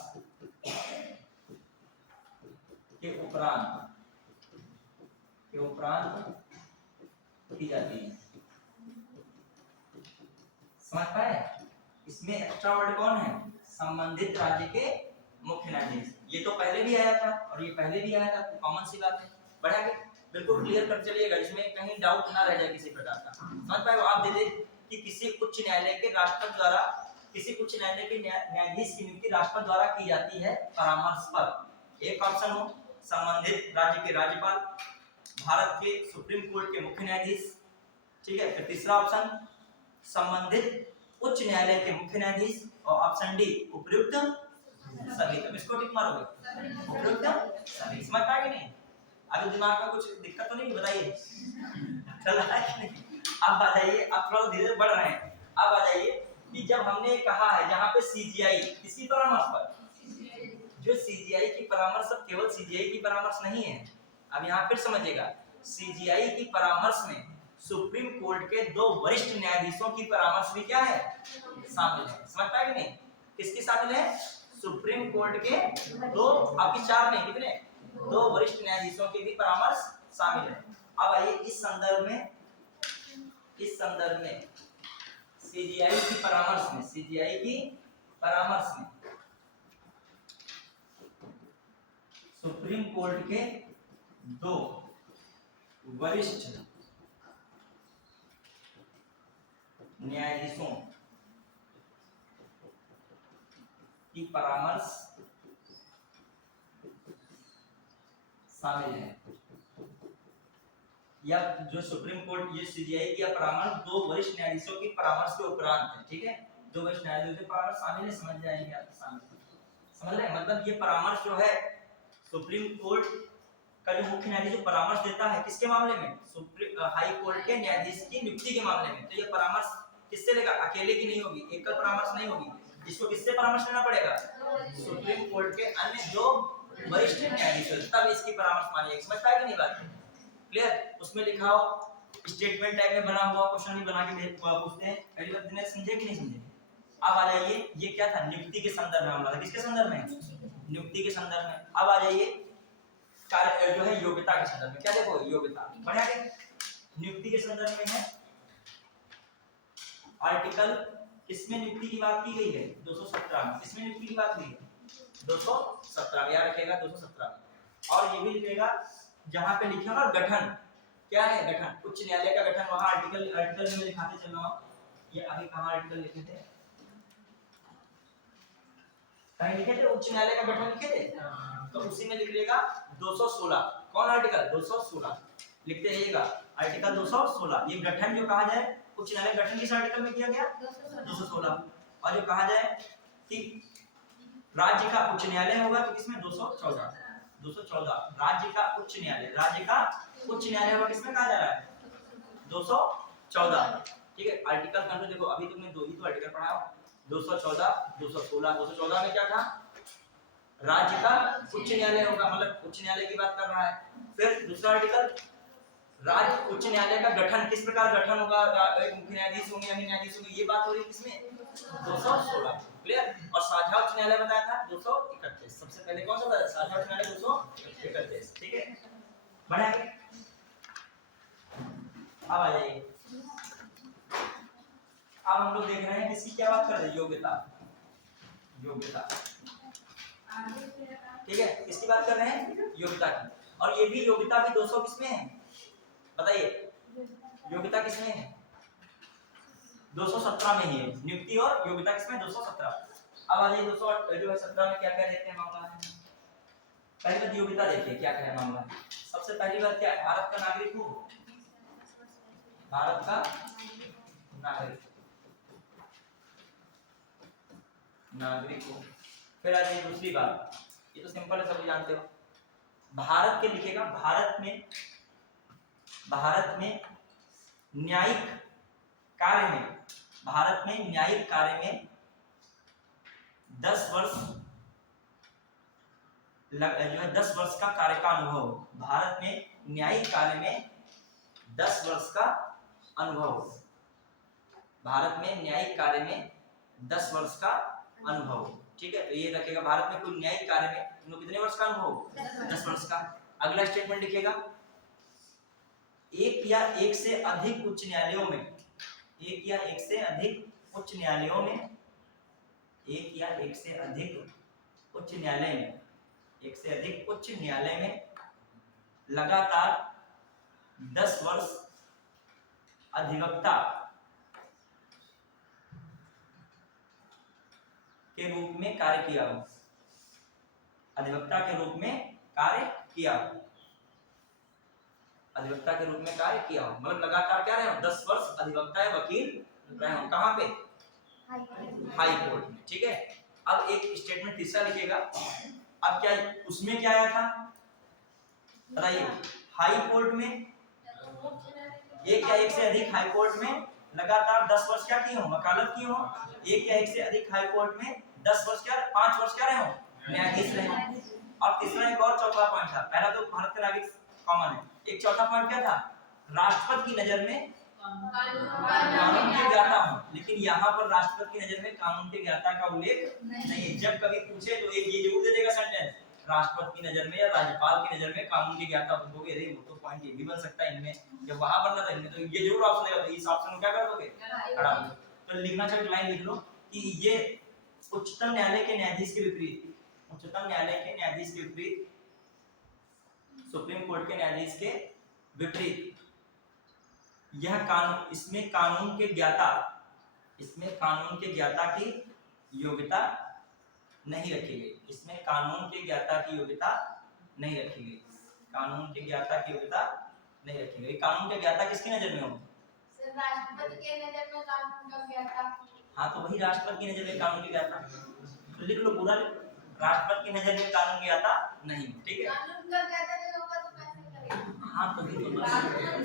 के उपरांत की जाती है। समझ पाए? इसमें एक्स्ट्रा वर्ड कौन है? संबंधित राज्य के मुख्य न्यायाधीश। ये तो पहले भी आया था और ये पहले भी आया था, तो कॉमन सी बात है। बढ़ा के बिल्कुल क्लियर कर चलिएगा, इसमें कहीं डाउट ना रह जाए किसी प्रकार का। समझ पाए? आप दे दे कि किसी उच्च न्यायालय के राष्ट्रपति द्वारा, किसी उच्च न्यायालय के न्यायाधीश की नियुक्ति राष्ट्रपति द्वारा की जाती है परामर्श पर। एक ऑप्शन हो संबंधित राज्य के राज्यपाल, भारत के सुप्रीम कोर्ट के मुख्य न्यायाधीश, ठीक है। फिर तीसरा ऑप्शन संबंधित उच्च न्यायालय के मुख्य न्यायाधीश, और ऑप्शन डी उपयुक्त सभी। तो इसको टिक मारोगे, उपयुक्त सभी। समझ पाए कि नहीं? अभी दिमाग में कुछ दिक्कत तो नहीं? बताइए चल रहा है कि नहीं? अब आ जाइए, अब थोड़ा धीरे बढ़ रहे हैं। अब आ जाइए कि जब हमने कहा है जहाँ पे सीजीआई, किसकी परामर्श पर? जो सीजीआई की परामर्श, अब केवल सीजीआई की परामर्श नहीं है। अब यहाँ फिर समझिएगा, सीजीआई की परामर्श में सुप्रीम कोर्ट के 2 वरिष्ठ न्यायाधीशों की परामर्श भी क्या है? शामिल है। समझ पाए कि नहीं? किसकी शामिल है? सुप्रीम कोर्ट के 2, आपकी 4 नहीं, कितने? 2 वरिष्ठ न्यायाधीशों की भी परामर्श शामिल है। अब आइए इस संदर्भ में सीजीआई की परामर्श में, सीजीआई की परामर्श में सुप्रीम कोर्ट के 2 वरिष्ठ न्यायाधीशों की परामर्श शामिल है। या जो सुप्रीम कोर्ट, ये सीजीआई की परामर्श 2 वरिष्ठ न्यायाधीशों की परामर्श के उपरांत है, ठीक है। 2 वरिष्ठ न्यायाधीशों की परामर्श शामिल है। समझ जाएंगे आप, समझ रहे हैं? मतलब ये परामर्श जो है सुप्रीम कोर्ट का जो मुख्य न्यायाधीश परामर्श देता है किसके मामले में? हाई कोर्ट के न्यायाधीश की नियुक्ति के मामले में। तो ये परामर्श किससे लेगा? अकेले की नहीं होगी, एकल परामर्श नहीं होगी। इसको किससे परामर्श लेना पड़ेगा? सुप्रीम कोर्ट के अन्य 2 वरिष्ठ न्यायाधीश, तब इसकी परामर्श मानिएगा। समझ पाए कि नहीं बात? क्लियर? उसमें लिखा हो, स्टेटमेंट टाइप में बना हुआ क्वेश्चन भी बना के पूछते हैं। पहली बात दिन समझे कि नहीं समझे? अब आ जाइए, ये क्या था? नियुक्ति के संदर्भ में मामला था। किसके संदर्भ में? नियुक्ति के संदर्भ में। अब आ जाइए कार्य जो है योग्यता के संदर्भ में। क्या देखो? योग्यता। बढ़िया है। नियुक्ति के संदर्भ में है आर्टिकल, किसमें नियुक्ति की बात की गई है? 217 में। किसमें नियुक्ति की बात हुई है? 217 में। याद रखिएगा 217 में। और ये भी लिखेगा जहां पे लिखा होगा गठन, क्या है? गठन, उच्च न्यायालय का गठन, वहां आर्टिकल में लिखाते चल रहा हूं। ये अभी कहां आर्टिकल लिखे थे? कहीं लिखे थे उच्च न्यायालय का गठन लिखे थे? तो उसी में लिख लेगा 216। कौन आर्टिकल? 216 लिखते रहिएगा। आर्टिकल 216। ये गठन जो कहा जाए, उच्च न्यायालय गठन किस आर्टिकल में किया गया? 216। और जो कहा जाए कि राज्य का उच्च न्यायालय होगा तो किसमें? 214। 214 राज्य का उच्च न्यायालय, राज्य का उच्च न्यायालय होगा किसमें कहा जा रहा है? 214। ठीक है। आर्टिकल कंट्रोल देखो, अभी तो मैं 2 ही तो आर्टिकल पढ़ा हूं। 214, 216, 214 में क्या था? राज्य का उच्च न्यायालय होगा, मतलब उच्च न्यायालय की बात कर रहा है। फिर दूसरा आर्टिकल, राज्य उच्च न्यायालय का गठन, किस प्रकार गठन होगा, एक मुख्य न्यायाधीश होंगे, अन्य न्यायाधीश होंगे, ये बात हो रही है किसमें? 216। क्लियर। और साझा उच्च न्यायालय बताया था 231। सबसे पहले कौन सा बताया? साझा उच्च न्यायालय 231। ठीक है, बढ़ाएंगे। अब आ जाइए, अब हम लोग देख रहे हैं किसकी क्या बात कर रहे हैं? योग्यता। योग्यता, ठीक है, किसकी बात कर रहे हैं? योग्यता की। और ये भी योग्यता भी 200 किसमें है बताइए? योग्यता किसमें है? 217 में ही है। नियुक्ति और योग्यता किसमें? 217। अब आ जाइए 217 में क्या क्या देखते हैं मामला है। पहली बात योग्यता देखिए क्या क्या है मामला है। सबसे पहली बात क्या है? भारत का नागरिक हो, भारत का नागरिक, नागरिक हो। फिर आ जाइए दूसरी बात, ये तो सिंपल है, सब जानते हो। भारत के लिखेगा, भारत में न्यायिक कार्य में, भारत में न्यायिक कार्य में 10 वर्ष जो है 10 वर्ष का कार्य का अनुभव। भारत में न्यायिक कार्य में 10 वर्ष का अनुभव। भारत में न्यायिक कार्य में 10 वर्ष का अनुभव। ठीक है, तो ये रखेगा भारत में कोई न्यायिक कार्य में कितने वर्ष का अनुभव? 10 वर्ष का। अगला स्टेटमेंट लिखेगा, एक या एक से अधिक उच्च न्यायालयों में, एक या एक से अधिक उच्च न्यायालयों में, एक या एक से अधिक उच्च न्यायालय में, एक से अधिक उच्च न्यायालय में लगातार 10 वर्ष अधिवक्ता के रूप में कार्य किया हो, अधिवक्ता के रूप में कार्य किया हो, अधिवक्ता के रूप में कार्य किया हो, मतलब लगातार क्या रहे हो? 10 वर्ष अधिवक्ता या वकील रहे हो। कहां पे? हाई कोर्ट में। ठीक है, अब एक स्टेटमेंट तीसरा लिखेगा। अब क्या उसमें क्या आया था बताइए? हाई कोर्ट में, एक या एक से अधिक हाई कोर्ट में लगातार 10 वर्ष क्या किए हो? वकालत किए हो। एक या एक से अधिक हाई कोर्ट में 10 वर्ष क्या, 5 वर्ष क्या रहे हो? न्यायाधीश रहे हो। और तीसरा एक और चौथा पॉइंट था, पहला तो भारत का नागरिक कॉमन है, एक चौथा पॉइंट क्या था? राष्ट्रपति की नजर में कानून के ज्ञाता हूं, लेकिन यहाँ पर राष्ट्रपति की नजर में कानून के ज्ञाता का उल्लेख नहीं है। जब कभी पूछे तो एक ये जरूर दे देगा सेंटेंस, राष्ट्रपति की नजर में या राज्यपाल की नजर में कानून के ज्ञाता होंगे। अरे वो तो पॉइंट ये भी बन सकता है इनमें, जब वहां बनना था इनमें, तो ये जरूर ऑप्शन देगा, तो इस ऑप्शन में क्या कर दोगे? खड़ा हो। तो लिखना चाहिए, लाइन लिख लो कि ये उच्चतम न्यायालय के न्यायाधीश के विपरीत, उच्चतम न्यायालय के न्यायाधीश के विपरीत, सुप्रीम कोर्ट के न्यायाधीश के विपरीत, यह कानून, इसमें कानून के ज्ञाता, इसमें कानून के ज्ञाता की योग्यता नहीं रखी गई, इसमें कानून के ज्ञाता की योग्यता नहीं रखी गई, कानून के ज्ञाता की योग्यता नहीं रखी गई। कानून के ज्ञाता किसकी नजर में होगा? राष्ट्रपति के नजर में कानून का ज्ञाता। हाँ, तो वही राष्ट्रपति की नजर में कानून की ज्ञाता, तो लिख लो पूरा, राष्ट्रपति की नजर में कानून की ज्ञाता नहीं। ठीक है, कानून का ज्ञाता नहीं होगा तो कैसे करेंगे? हाँ तो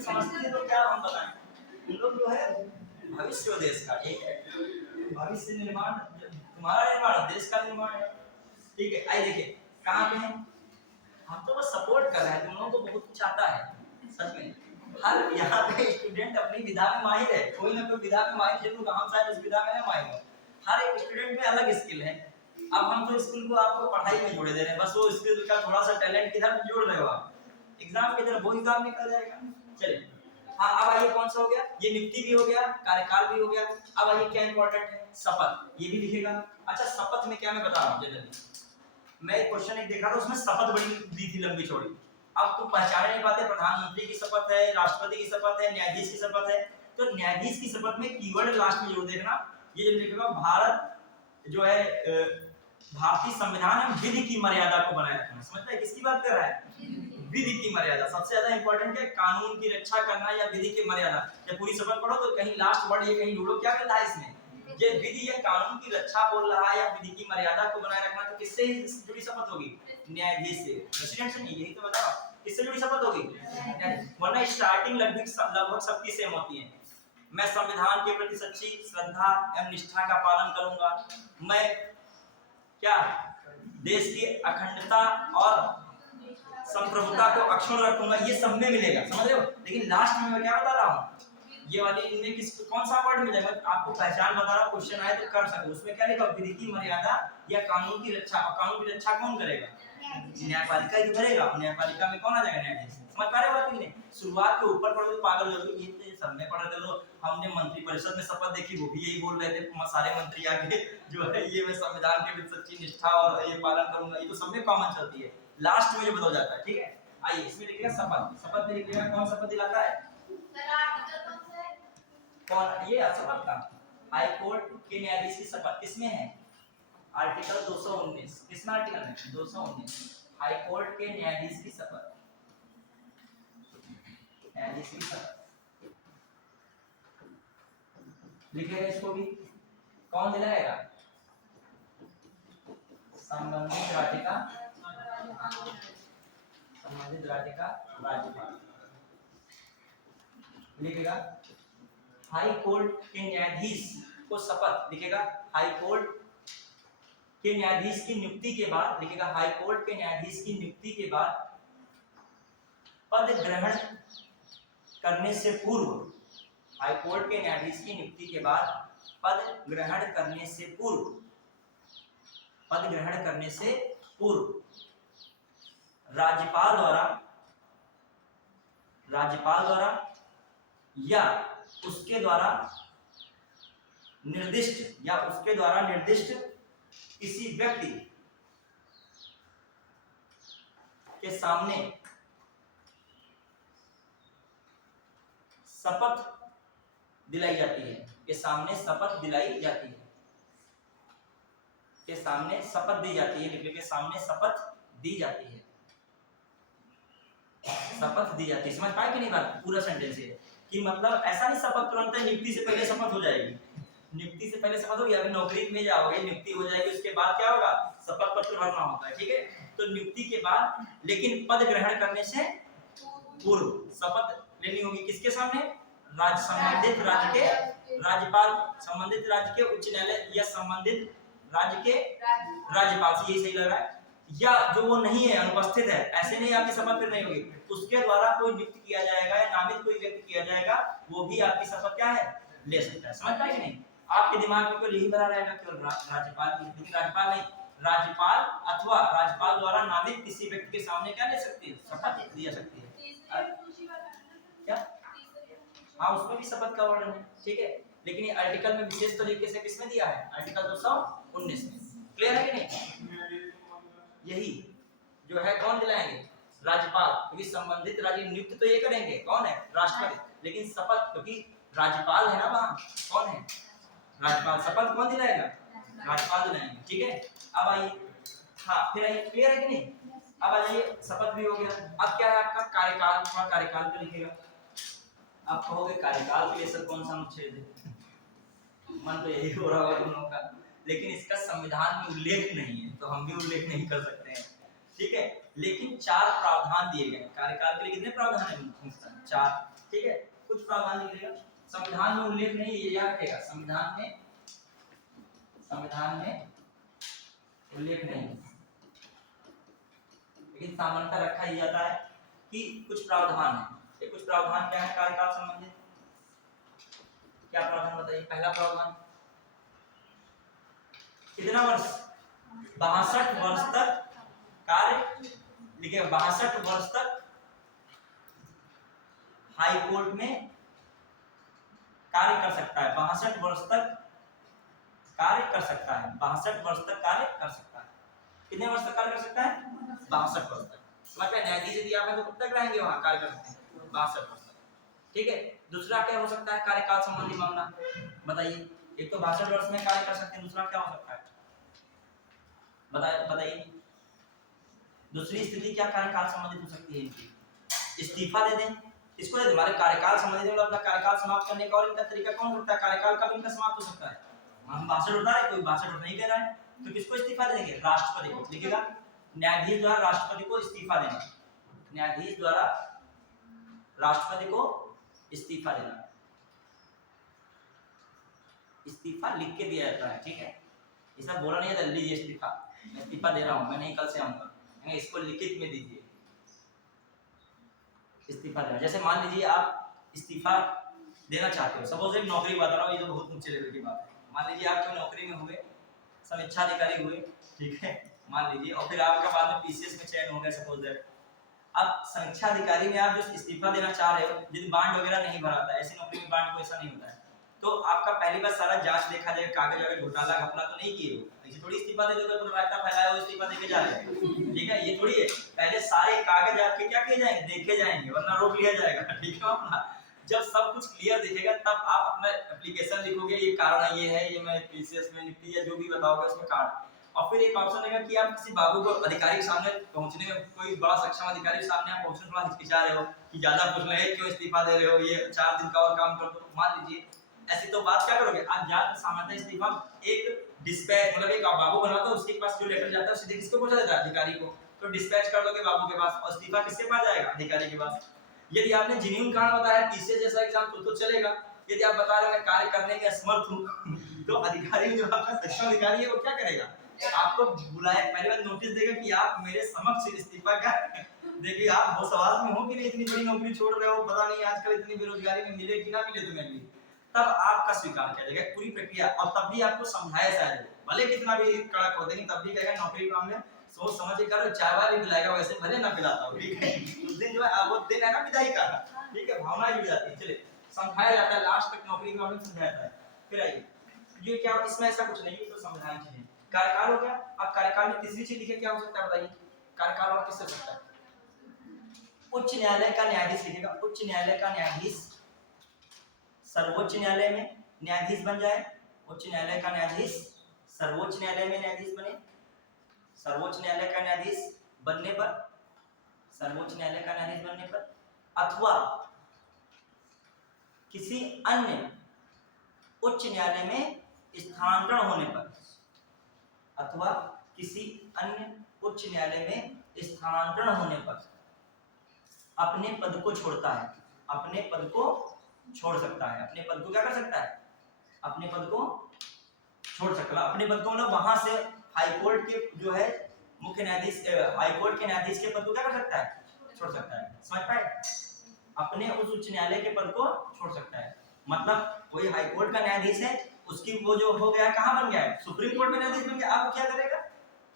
समझते तो क्या हम बताएं, हम लोग जो है भविष्य देश का, ठीक है, भविष्य निर्माण, तुम्हारा निर्माण देश का निर्माण है। ठीक है, आइए देखिए कहाँ पे हैं हम, तो बस सपोर्ट कर रहे हैं, तुम लोगों को बहुत कुछ आता है सच में। हर यहाँ पे स्टूडेंट अपनी विधा में माहिर है, कोई ना कोई विधा में माहिर जरूर, हम शायद उस विधा में ना माहिर हो। हर एक स्टूडेंट में अलग स्किल है। अब हम तो स्कूल को आपको पढ़ाई में जोड़े दे रहे हैं, बस वो स्किल का थोड़ा सा टैलेंट किधर जोड़ रहे हो आप, एग्जाम की तरफ वो एग्जाम निकल जाएगा। चलिए, हाँ अब आइए कौन सा हो गया? ये नियुक्ति भी हो गया, कार्यकाल भी हो गया। अब आइए क्या इंपॉर्टेंट है? शपथ, ये भी लिखेगा। अच्छा, शपथ में क्या मैं बता रहा हूँ जनरली, मैं एक क्वेश्चन एक देख रहा था, उसमें शपथ बड़ी दी थी लंबी चौड़ी। अब तो पहचान नहीं पाते, प्रधानमंत्री की शपथ है, राष्ट्रपति की शपथ है, न्यायाधीश की शपथ है। तो न्यायाधीश की शपथ में कीवर्ड लास्ट में जरूर देखना, ये जो लिखेगा भारत जो है भारतीय संविधान में विधि की मर्यादा को बनाए रखना। समझता है किसकी बात कर रहा है? विधि की मर्यादा सबसे ज्यादा इंपॉर्टेंट है, कानून की रक्षा करना या विधि की मर्यादा। जब पूरी शपथ पढ़ो तो कहीं लास्ट वर्ड ये कहीं ढूंढो क्या मिलता है इसमें, ये विधि या कानून की रक्षा बोल रहा है या विधि की मर्यादा को बनाए रखना। तो किससे जुड़ी शपथ होगी? न्यायाधीश से, प्रेसिडेंट से नहीं, यही तो बताओ किससे जुड़ी शपथ होगी? वरना स्टार्टिंग लगभग सबकी सेम होती है, मैं संविधान के प्रति सच्ची श्रद्धा एवं निष्ठा का पालन करूंगा। मैं क्या देश की अखंडता और संप्रभुता को अक्षुण्ण रखूंगा। ये सब में मिलेगा, समझ रहे हो। लेकिन लास्ट में मैं क्या बता रहा हूँ, ये वाली इनमें किस कौन सा वर्ड मिलेगा, आपको पहचान बता रहा हूँ, क्वेश्चन आए तो कर सको। उसमें क्या लिखा, विधि की मर्यादा या कानून की रक्षा। और कानून की रक्षा कौन करेगा, न्यायपालिका ही करेगा। न्यायपालिका में कौन आ जाएगा, न्यायाधीश। समझ पा रहे हो बात की नहीं। शुरुआत के ऊपर पढ़ तो पागल हो जाओगे, ये तो सब में पढ़ रहे लो। हमने मंत्रिपरिषद में शपथ देखी, वो भी यही बोल रहे थे सारे मंत्री आके जो है, ये मैं संविधान के प्रति सच्ची निष्ठा और ये पालन करूंगा। ये तो सब में कॉमन चलती है, लास्ट में ये बदल जाता है। ठीक है, आइए इसमें लिखिएगा शपथ। शपथ में लिखिएगा कौन शपथ दिलाता है, कौन, ये शपथ का हाई कोर्ट के न्यायाधीश की शपथ किसमें है, आर्टिकल 219। किसमें आर्टिकल है, 219। हाई कोर्ट के न्यायाधीश की शपथ, न्यायाधीश की शपथ लिखेगा। इसको भी कौन दिलाएगा, संबंधित राज्य का, संबंधित राज्य का राज्यपाल लिखेगा। हाई कोर्ट के न्यायाधीश को शपथ लिखेगा। हाई कोर्ट के न्यायाधीश की नियुक्ति के बाद लिखेगा, हाई कोर्ट के न्यायाधीश की नियुक्ति के बाद पद ग्रहण करने से पूर्व, हाई कोर्ट के न्यायाधीश की नियुक्ति के बाद पद ग्रहण करने से पूर्व, पद ग्रहण करने से पूर्व राज्यपाल द्वारा या उसके द्वारा निर्दिष्ट किसी व्यक्ति के सामने शपथ दिलाई जाती है, के सामने शपथ दिलाई जाती है, के सामने शपथ दी जाती है, लिखिए के सामने शपथ दी जाती है, शपथ दी जाती है। समझ पाए कि नहीं बात, पूरा सेंटेंस है कि मतलब ऐसा नहीं शपथ तुरंत नियुक्ति से पहले शपथ हो जाएगी, नियुक्ति से पहले शपथ होगी। अभी नौकरी में जाओगे, नियुक्ति हो जाएगी, उसके बाद क्या होगा, शपथ पत्र भरना होता है। ठीक है, तो नियुक्ति के बाद, लेकिन पद ग्रहण करने से पूर्व शपथ लेनी होगी किसके सामने, राज्य, संबंधित राज्य के राज्यपाल, संबंधित राज्य के उच्च न्यायालय या संबंधित राज्य के राज्यपाल से। यही सही लग रहा है। या जो वो नहीं है, अनुपस्थित है, ऐसे नहीं आपकी शपथ फिर नहीं होगी, उसके द्वारा कोई नियुक्त किया जाएगा या नामित कोई व्यक्ति किया जाएगा, वो भी आपकी शपथ क्या है, ले सकता है। समझ पाए कि नहीं। आपके दिमाग में केवल यही बना रहेगा, केवल राज्यपाल की, राज्यपाल नहीं, राज्यपाल अथवा राज्यपाल द्वारा नामित किसी व्यक्ति के सामने क्या ले सकती है, शपथ दी जा सकती है। क्या, हाँ उसमें भी शपथ का वर्णन है। ठीक है, लेकिन ये आर्टिकल में विशेष तरीके से किसमें दिया है, आर्टिकल 219 में। क्लियर है कि नहीं। यही जो है कौन दिलाएंगे, राज्यपाल, क्योंकि संबंधित राज्य नियुक्त तो ये करेंगे, कौन है, राष्ट्रपति, लेकिन शपथ क्योंकि राज्यपाल है ना वहाँ, कौन है, राज्यपाल, शपथ कौन दिलाएगा, राज्यपाल दिलाएंगे। ठीक है, अब आइए, हाँ फिर आइए, क्लियर है कि नहीं। अब आइए, शपथ भी हो गया, अब क्या है आपका कार्यकाल, थोड़ा कार्यकाल पे लिखेगा। आप कहोगे कार्यकाल के लिए सर कौन सा अनुच्छेद है, मन तो यही हो रहा होगा तुम लोगों का, लेकिन इसका संविधान में उल्लेख नहीं है, तो हम भी उल्लेख नहीं कर सकते हैं। ठीक है, लेकिन 4 प्रावधान दिए गए कार्यकाल के लिए। कितने प्रावधान है, 4। ठीक है, कुछ प्रावधान लिखिएगा, संविधान में उल्लेख नहीं, ये याद रखेगा, संविधान में उल्लेख नहीं, लेकिन सामान्यता रखा ही जाता है कि कुछ प्रावधान है। ये कुछ प्रावधान क्या है कार्यकाल संबंधित, क्या प्रावधान बताइए। पहला प्रावधान, कितना वर्ष, 62 वर्ष तक कार्य, लिखिए 62 वर्ष तक हाई कोर्ट में कार्य कर सकता है, 62 वर्ष तक कार्य कर सकता है, 62 वर्ष तक कार्य कर सकता है। कितने वर्ष तक कार्य कर सकता है, 62 वर्ष तक। मतलब न्यायाधीश यदि आप तो कब तक रहेंगे वहां कार्य कर सकते हैं, 62 वर्ष तक। ठीक है, दूसरा क्या हो सकता है कार्यकाल संबंधी मामला, बताइए। एक तो 62 वर्ष में कार्य कर सकते हैं, दूसरा क्या हो सकता है, बताइए। दूसरी स्थिति क्या कार्यकाल संबंधित हो सकती है इनकी, इस्तीफा दे दें, इसको दे दें, हमारे कार्यकाल संबंधित अपना कार्यकाल समाप्त करने का और इनका तरीका कौन होता है, कार्यकाल कब इनका समाप्त हो सकता है, हम 62 उठा रहे, कोई 62 नहीं कह रहा है, तो किसको इस्तीफा देंगे, राष्ट्रपति को। लिखिएगा, न्यायाधीश द्वारा राष्ट्रपति को इस्तीफा देना, न्यायाधीश द्वारा राष्ट्रपति को इस्तीफा देना। इस्तीफा लिख के दिया जाता है, ठीक है। इसमें बोला नहीं था लीजिए इस्तीफा, मैं इस्तीफा दे रहा हूँ, मैं नहीं कल से आऊँगा, इसको लिखित में दीजिए इस्तीफा देना। जैसे मान लीजिए आप इस्तीफा देना चाहते हो, सपोज एक नौकरी बता रहा हूँ, ये तो बहुत ऊंचे लेवल की बात है। मान लीजिए आप कोई नौकरी में हुए, समीक्षा अधिकारी हुए, ठीक है, मान लीजिए, और फिर आपका बाद में पीसीएस में चयन हो गया सपोज दैट। अब समीक्षा अधिकारी में आप जो इस्तीफा देना चाह रहे हो, यदि बांड वगैरह नहीं भरा था, ऐसी नौकरी में बांड को ऐसा नहीं होता है, तो आपका पहली बार सारा जांच देखा जाएगा, कागज वगैरह घोटाला घपला तो नहीं किए हो, ऐसे थोड़ी इस्तीफा दे दोगे, तो रायता फैलाया हो इस्तीफा देके जा रहे हैं, ठीक है, ये थोड़ी है। पहले सारे कागज आपके क्या किए जाएंगे, देखे जाएंगे, वरना रोक लिया जाएगा, ठीक है अपना। जब सब कुछ क्लियर दिखेगा तब आप अपना एप्लीकेशन लिखोगे, ये कारण ये है, ये मैं पीसीएस में निकली है, जो भी बताओगे उसमें कारण। और फिर एक ऑप्शन रहेगा कि आप किसी बाबू को अधिकारी के सामने पहुंचने में, कोई बड़ा सक्षम अधिकारी के सामने आप पहुंचने थोड़ा हिचकिचा रहे हो कि ज्यादा पूछ रहे हैं, क्यों इस्तीफा दे रहे हो, ये 4 दिन का और काम कर दो, मान लीजिए, ऐसी तो बात क्या करोगे आप, ज्यादा सामान्य इस्तीफा एक डिस्पैच, मतलब एक बाबू बनाता है, उसके पास जो लेटर जाता है सीधे किसको पहुंचा देता है, अधिकारी को, तो डिस्पैच कर दोगे बाबू के पास, और इस्तीफा किसके पास जाएगा, अधिकारी के पास। यदि आपने जेन्युइन कारण बताया पीसीएस जैसा एग्जाम तो चलेगा। यदि आप बता रहे हो मैं कार्य करने में असमर्थ हूं तो अधिकारी जो आपका सक्षम अधिकारी है वो क्या करेगा, आपको बुलाए, पहले बार नोटिस देगा कि आप मेरे समक्ष इस्तीफा का देखिए, आप हो सवाल में हो कि नहीं, इतनी बड़ी नौकरी छोड़ रहे हो, पता नहीं आजकल इतनी बेरोजगारी में मिले कि ना मिले तुम्हें भी, तब आपका स्वीकार किया जाएगा पूरी प्रक्रिया। और तब भी आपको समझाया शायद, भले कितना भी कड़क हो, लेकिन तब भी कहेगा नौकरी को हमने सोच समझ के करो, चाय वाय भी पिलाएगा, वैसे भले ना पिलाता हो, ठीक है, उस दिन जो है वो दिन है ना विदाई का, ठीक है, भावना जुड़ जाती है। चलिए, समझाया जाता है लास्ट तक नौकरी में, हमें समझाया जाता है। फिर आइए, ये क्या, इसमें ऐसा कुछ नहीं है, तो समझानी चाहिए। कार्यकाल हो गया। अब कार्यकाल में तीसरी चीज लिखे, क्या हो सकता है बताइए, कार्यकाल और किससे हो सकता है, उच्च न्यायालय का न्यायाधीश लिखेगा, उच्च न्यायालय का न्यायाधीश सर्वोच्च न्यायालय में न्यायाधीश बन जाए, उच्च न्यायालय का न्यायाधीश सर्वोच्च न्यायालय में न्यायाधीश बने, सर्वोच्च न्यायालय का न्यायाधीश बनने पर, सर्वोच्च न्यायालय का न्यायाधीश बनने पर, अथवा किसी अन्य उच्च न्यायालय में स्थानांतरण होने पर, अथवा किसी अन्य उच्च न्यायालय में स्थानांतरण होने पर अपने पद को छोड़ता है, अपने पद को छोड़ सकता है, अपने पद को क्या कर सकता है, अपने पद को छोड़ सकता है। अपने पद को मतलब वहां से हाईकोर्ट के जो है मुख्य न्यायाधीश, हाईकोर्ट के न्यायाधीश के पद को क्या कर सकता है, छोड़ सकता है, समझ पाए, अपने उस उच्च न्यायालय के पद को छोड़ सकता है। मतलब कोई हाईकोर्ट का न्यायाधीश है, उसकी वो जो हो गया कहाँ बन गया है, सुप्रीम कोर्ट में न्यायाधीश बन गया, अब क्या करेगा,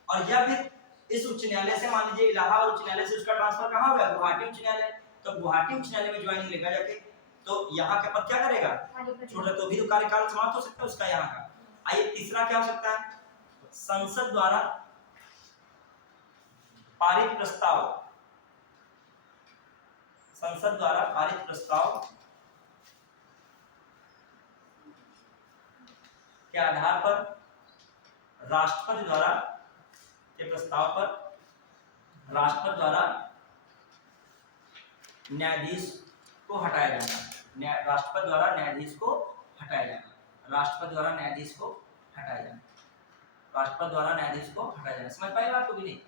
और या फिर इस उच्च न्यायालय से, मान लीजिए इलाहाबाद उच्च न्यायालय से उसका ट्रांसफर कहाँ हो गया, गुवाहाटी उच्च न्यायालय, तो गुवाहाटी उच्च न्यायालय में ज्वाइनिंग लेगा जाके, तो यहाँ का पद क्या करेगा, छोड़, तो भी तो कार्यकाल समाप्त हो सकता है उसका यहाँ का। आइए तीसरा क्या हो सकता है, संसद द्वारा पारित प्रस्ताव, संसद द्वारा पारित प्रस्ताव के आधार पर, राष्ट्रपति द्वारा के प्रस्ताव पर, राष्ट्रपति द्वारा न्यायाधीश को हटाया जाना, राष्ट्रपति द्वारा न्यायाधीश को हटाया जाना, राष्ट्रपति द्वारा न्यायाधीश को हटाया जाना, राष्ट्रपति द्वारा न्यायाधीश को हटाया जाना। समझ पाए बात को भी नहीं,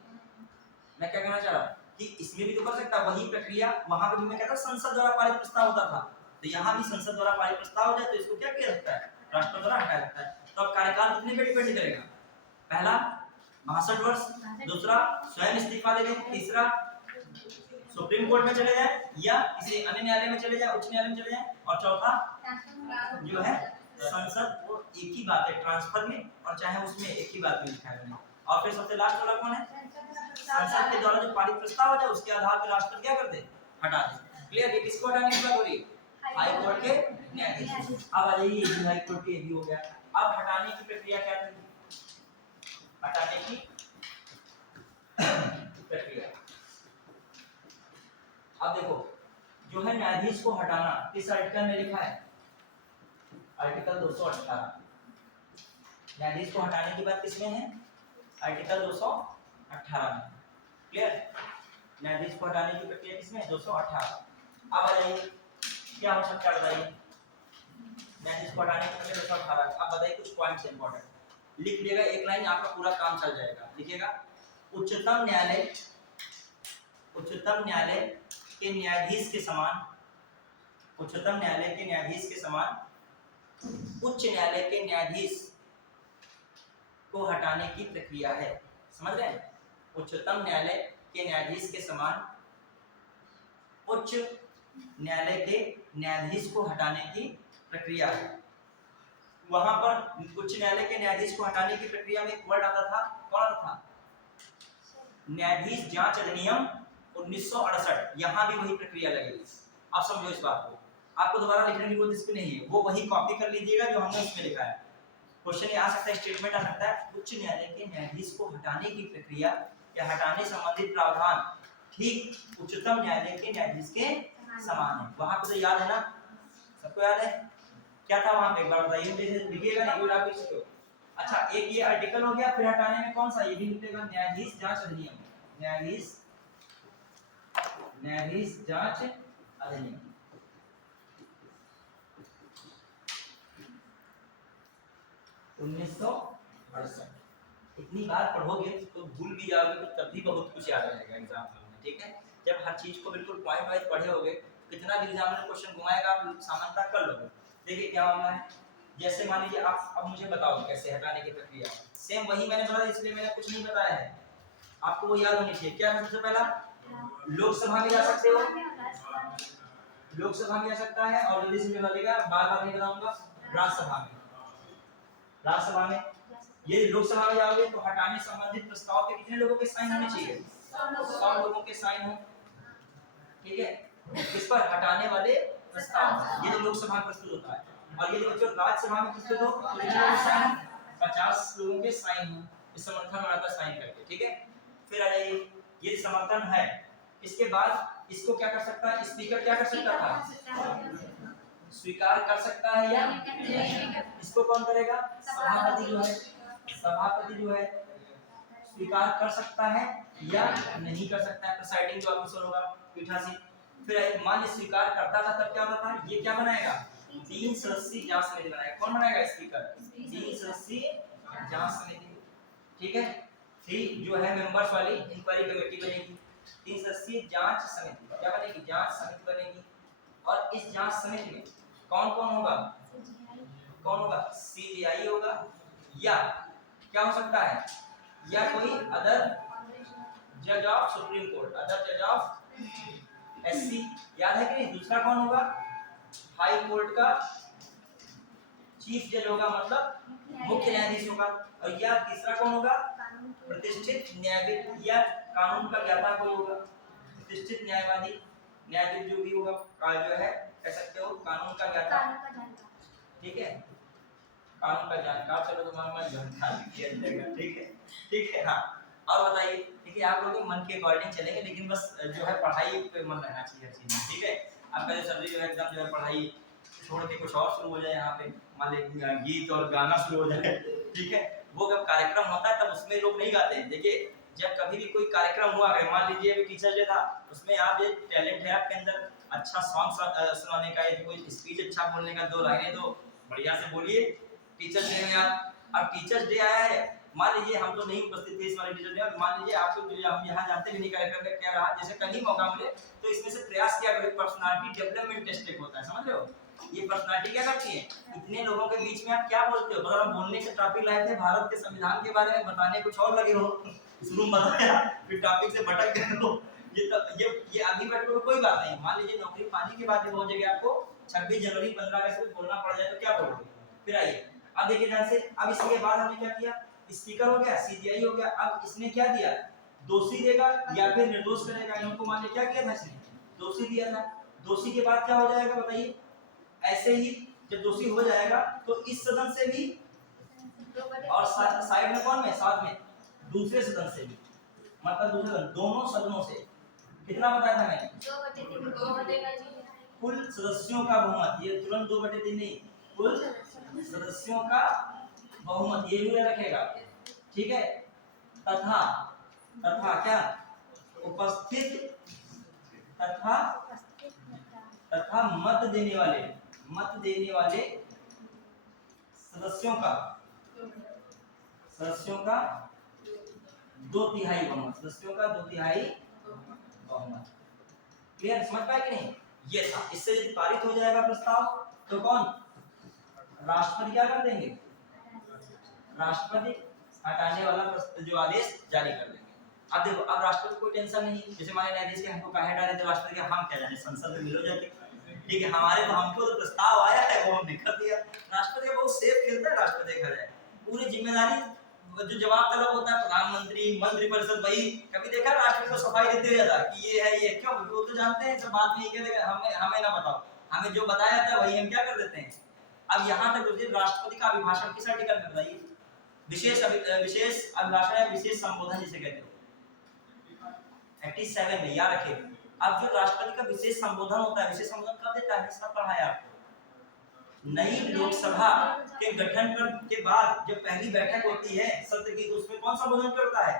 मैं क्या कहना चाह रहा हूँ कि इसमें भी तो कर सकता है वही प्रक्रिया, वहां पर भी मैं कहता संसद द्वारा पारित प्रस्ताव होता था, तो यहाँ भी संसद द्वारा पारित प्रस्ताव हो जाए तो इसको क्या किया सकता है, राष्ट्रपति द्वारा हटाया जाता है। तो अब कार्यकाल कितने पे डिपेंड करेगा, पहला 62 वर्ष, दूसरा स्वयं इस्तीफा दे दे, तीसरा सुप्रीम कोर्ट में चले जाए या किसी अन्य न्यायालय में चले जाए, उच्च न्यायालय में चले जाए, और चौथा जो है संसद, वो एक ही बात है ट्रांसफर में, और चाहे उसमें एक ही बात में लिखा है। और फिर सबसे लास्ट वाला कौन है, संसद के द्वारा जो पारित प्रस्ताव हो जाए उसके आधार पर राष्ट्रपति क्या करते, हटा दे। क्लियर, ये किसको हटाने की बात हो रही है, हाई कोर्ट के न्यायाधीश। अब आ जाइए, ये हाई कोर्ट के भी हो गया, अब हटाने की प्रक्रिया क्या थी, हटाने की प्रक्रिया, अब देखो जो है न्यायाधीश को हटाना किस आर्टिकल में लिखा है, आर्टिकल 218, न्यायाधीश को हटाने की बात किसमें है, आर्टिकल 218 में। क्लियर, न्यायाधीश को हटाने की प्रक्रिया किसमें, 218। अब आ जाइए क्या हो सकता है बताइए, न्यायाधीश को हटाने की प्रक्रिया 218। अब बताइए कुछ पॉइंट्स इंपॉर्टेंट लिख लीजिएगा, एक लाइन आपका पूरा काम चल जाएगा। लिखिएगा, उच्चतम न्यायालय, उच्चतम न्यायालय के न्यायाधीश के समान, उच्चतम न्यायालय के न्यायाधीश के समान उच्च न्यायालय के न्यायाधीश को हटाने की प्रक्रिया है। समझ रहे हैं? उच्चतम न्यायालय के न्यायाधीश के समान उच्च न्यायालय के न्यायाधीश को हटाने की प्रक्रिया है। वहां पर उच्च न्यायालय के न्यायाधीश को हटाने की प्रक्रिया में एक वर्ड आता था, कौन आता था? न्यायाधीश जांच अधिनियम 1968। यहाँ भी वही प्रक्रिया लगेगी। आप समझो इस बात को, आपको दोबारा लिखने की कोशिश नहीं है, वो वही कॉपी कर लीजिएगा जो हमने उसमें लिखा है। क्वेश्चन आ सकता है, स्टेटमेंट आ सकता है, उच्च न्यायालय के न्यायाधीश को हटाने की प्रक्रिया या हटाने संबंधित प्रावधान ठीक उच्चतम न्यायालय के न्यायाधीश के समान है। वहां पे तो याद है ना, सबको याद है क्या था वहां पे? एक बार बताइए मुझे, लिखिएगा नहीं वो आप लिख सकते हो। अच्छा, एक ये आर्टिकल हो गया, फिर हटाने में कौन सा? ये भी लिखेगा, न्यायाधीश जांच अधिनियम, न्यायाधीश जांच अधिनियम 1968। इतनी बार पढ़ोगे तो भूल भी जाओगे तो तब भी बहुत कुछ याद रहेगा एग्जाम में। ठीक है, जब हर चीज को बिल्कुल पॉइंट वाइज पढ़े होगे, कितना भी एग्जाम में क्वेश्चन घुमाएगा आप सामान्यता कर लोगे। देखिए क्या मामला है, जैसे मान लीजिए आप अब मुझे बताओ कैसे हटाने की प्रक्रिया। सेम वही मैंने बताया, इसलिए मैंने कुछ नहीं बताया है, आपको वो याद होनी चाहिए। क्या है सबसे पहला? लोकसभा में जा सकते हो, लोकसभा में जा सकता है, और जल्दी से बता देगा, बार बार नहीं बताऊंगा, राज्यसभा में। राज्यसभा में, ये लोकसभा में जाओगे तो हटाने संबंधित प्रस्ताव पे कितने लोगों के साइन होने चाहिए? 100 लोगों के साइन हो। ठीक है, इस पर हटाने वाले प्रस्ताव, ये तो लोकसभा में प्रस्तुत होता है। और ये जो राज्यसभा में प्रस्तुत हो तो कितने लोगों के साइन? 50 लोगों के साइन हो। इस समर्थन बनाता साइन करके। ठीक है, फिर आ जाइए, ये समर्थन है, इसके बाद इसको क्या कर सकता है? स्पीकर क्या कर सकता था? स्वीकार कर सकता है या इसको कौन करेगा? सभापति जो है, सभापति जो है स्वीकार कर सकता है या नहीं कर सकता है, प्रिसाइडिंग जो ऑफिसर होगा, पीठासीन। फिर मान लीजिए स्वीकार करता था, तब क्या होता था? ये क्या बनाएगा? 3 सदस्यीय जांच समिति बनाएगा। कौन बनाएगा? स्पीकर। 3 सदस्यीय जांच समिति। ठीक है, 3 जो है मेंबर्स वाली इंक्वायरी कमेटी बनेगी। 3 सदस्यीय जांच समिति क्या बनेगी? जांच समिति बनेगी। और इस जांच समिति में कौन कौन होगा? कौन होगा? सीबीआई होगा, या क्या हो सकता है? या कोई अदर जज ऑफ सुप्रीम कोर्ट, अदर जज ऑफ एससी। याद है कि नहीं? दूसरा कौन होगा? हाई कोर्ट का चीफ जज होगा, मतलब मुख्य न्यायाधीश होगा। और या तीसरा कौन होगा? प्रतिष्ठित न्यायविद या कानून का ज्ञाता कोई होगा, प्रतिष्ठित न्यायवादी, न्यायाधीश जो भी होगा, जो है कह सकते हो कानून का ज्ञाता। ठीक है, कानून का जानकार। चलो तुम्हारा मन जानकार किया जाएगा। ठीक है, ठीक है। हाँ, और बताइए। देखिए आप लोग मन के अकॉर्डिंग चलेंगे, लेकिन बस जो है पढ़ाई पे मन रहना चाहिए हर चीज में। ठीक है, आपका जो सब्जेक्ट जो है एग्जाम जो है पढ़ाई छोड़ के कुछ और शुरू हो जाए, यहाँ पे मान लीजिए गीत और गाना शुरू हो जाए। ठीक है, वो जब कार्यक्रम होता है तब उसमें लोग नहीं गाते हैं। देखिए जब कभी भी कोई कार्यक्रम हुआ है, मान लीजिए अभी टीचर डे था, उसमें आप ये टैलेंट है आपके अंदर, अच्छा सॉन्ग सुनाने का, या कोई स्पीच अच्छा बोलने का, 2 लाइनें तो बढ़िया से बोलिए टीचर डे में आप। अब टीचर्स डे आया है, मान लीजिए हम तो नहीं उपस्थित थे इस वाले टीचर डे, मान लीजिए आपको हम यहाँ जानते भी नहीं कार्यक्रम में क्या रहा, जैसे कहीं मौका मिले तो इसमें से प्रयास किया करें। पर्सनालिटी डेवलपमेंट टेस्ट एक होता है, समझ रहे हो? ये पर्सनालिटी क्या करती है? इतने लोगों के बीच में आप क्या बोलते हो? मतलब बोलने के टॉपिक लाए थे भारत के संविधान के बारे में, बताने कुछ और लगे हो, शुरू में बताया फिर टॉपिक से भटक गए हो। ये अभी बैठ के कोई बात नहीं। मान लीजिए नौकरी पाने के बाद हो जाएगा, आपको 26 जनवरी 15 अगस्त को बोलना पड़ जाए तो क्या बोलोगे? फिर आइए अब देखिए ध्यान से। अब इसके बाद हमने क्या किया? स्पीकर हो गया, सीबीआई हो गया। अब इसने क्या दिया? दोषी देगा या फिर निर्दोष करेगा। इनको मान लीजिए क्या किया था इसने? दोषी दिया था। दोषी के बाद क्या हो जाएगा बताइए? ऐसे ही जब दोषी हो जाएगा तो इस सदन से भी, और साइड में कौन में? साथ में दूसरे सदन से भी, मतलब दूसरे सदन, दोनों सदनों से। कितना बताया था मैंने? 2/3 कुल सदस्यों का बहुमत। ये तुरंत 2/3 नहीं, कुल सदस्यों का बहुमत, ये भी रखेगा। ठीक है, तथा क्या? उपस्थित तथा मत देने वाले सदस्यों का 2/3 बहुमत, सदस्यों का 2/3 बहुमत। क्लियर? समझ पाए कि नहीं? ये था। इससे यदि पारित हो जाएगा प्रस्ताव तो कौन? राष्ट्रपति क्या कर देंगे, राष्ट्रपति हटाने वाला जो आदेश जारी कर देंगे। अब देखो, अब राष्ट्रपति को टेंशन नहीं, जैसे हमारे न्यायाधीश के हमको कहे डाले थे राष्ट्रपति के, हम क्या जाने, संसद में मिलो जाके, ठीक है, हमारे तो हमको तो प्रस्ताव आया है वो हमने कर दिया। राष्ट्रपति बहुत सेफ खेलता है राष्ट्रपति, देखा जाए पूरी जिम्मेदारी जो जवाब तलब होता है प्रधानमंत्री मंत्रिपरिषद, वही कभी देखा राष्ट्रपति को सफाई देते हुए था कि ये है ये, क्यों, वो तो जानते हैं सब बात नहीं कहते, हमें ना बताओ, हमें जो बताया जाता है वही हम क्या कर देते हैं। अब यहाँ तक राष्ट्रपति का अभिभाषण किस आर्टिकल में बताइए, विशेष अभिभाषण या विशेष संबोधन जिसे कहते हो 87 में, याद रखिए। अब जो राष्ट्रपति का विशेष संबोधन होता है, विशेष संबोधन कब देता है, सब पढ़ा है आपको, नई लोकसभा के गठन के बाद जब पहली बैठक होती है सत्र की, तो उसमें कौन संबोधन करता है,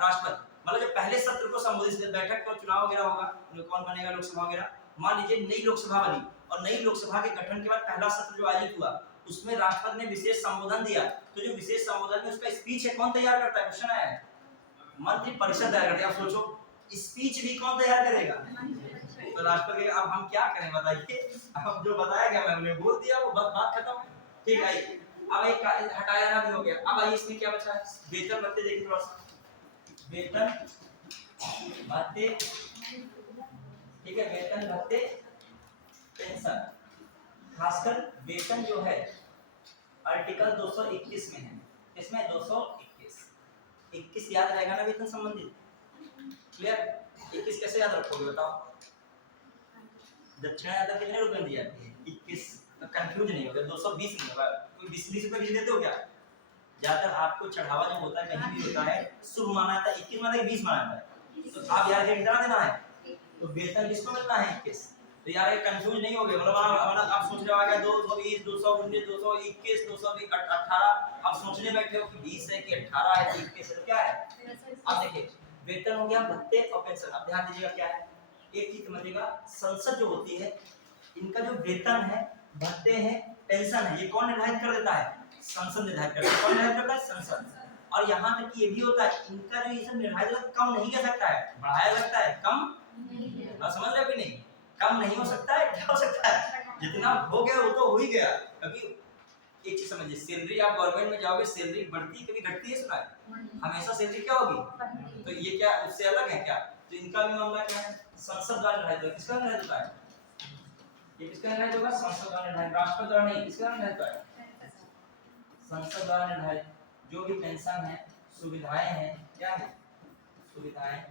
राष्ट्रपति। मतलब जब पहले सत्र को संबोधित, बैठक का चुनाव वगैरह होगा, कौन बनेगा लोकसभा वगैरह, मान लीजिए नई लोकसभा बनी और नई लोकसभा के गठन के बाद पहला सत्र जो आयोजित हुआ, उसमें राष्ट्रपति ने विशेष संबोधन दिया, तो जो विशेष संबोधन में उसका स्पीच है कौन तैयार करता है, क्वेश्चन आया है, मंत्रिपरिषद तैयार करती है। आप सोचो स्पीच भी कौन तैयार करेगा, तो राष्ट्रपति। अब हम क्या करें बताइए, अब जो बताया गया मैंने बोल दिया, वो बात खत्म, ठीक है। अब एक हटाया ना भी हो गया। अब आइए इसमें क्या बचा है, वेतन भत्ते देखिए थोड़ा सा, वेतन भत्ते, ठीक है, वेतन भत्ते पेंशन, खासकर वेतन जो है आर्टिकल 221 में है, इसमें 221 याद रहेगा ना वेतन संबंधित, क्लियर। 21 कैसे याद रखोगे बताओ, दक्षिणा यादव कितने रुपए दी जाती है, 21, तो कंफ्यूज नहीं होगा, 220 नहीं होगा, कोई 20 रुपए किसी देते हो क्या, ज्यादातर आपको चढ़ावा जब होता है कहीं भी होता है, शुभ माना जाता है 21 माना 20 माना जाता है, तो आप यार कितना देना है, तो वेतन किसको मिलना है 21, तो यार ये कंफ्यूज नहीं होगे, मतलब आप सोच रहे हो आ गया 220 219 221 220 18, आप सोचने बैठे हो कि 20 है कि 18 है कि 21 है, तो क्या है। अब देखिए वेतन हो गया, भत्ते और पेंशन। अब ध्यान दीजिएगा क्या है, एक चीज समझिएगा, संसद जो होती है इनका जो वेतन है, भत्ते हैं, पेंशन है, ये कौन निर्धारित कर देता है, संसद निर्धारित करता है। कौन निर्धारित करता है, संसद। और यहाँ तक कि ये भी होता है, इनका जो ये सब निर्धारित कम नहीं कर सकता है, बढ़ाया सकता है, कम नहीं, समझ रहे भी नहीं, कम नहीं हो सकता है, क्या हो सकता है, जितना हो गया वो तो हो ही गया। कभी एक चीज समझिए, सैलरी आप गवर्नमेंट में जाओगे, सैलरी बढ़ती कभी घटती है, सुना है हमेशा सैलरी क्या होगी, तो ये क्या उससे अलग है क्या, तो इनका भी मामला क्या है, संसद द्वारा निर्धारित होगा। किसका निर्धारित होता है, ये किसका निर्धारित होगा, संसद द्वारा निर्धारित, राष्ट्रपति द्वारा नहीं, किसका निर्धारित होता है, संसद द्वारा निर्धारित। जो भी पेंशन है, सुविधाएं हैं, क्या है, सुविधाएं,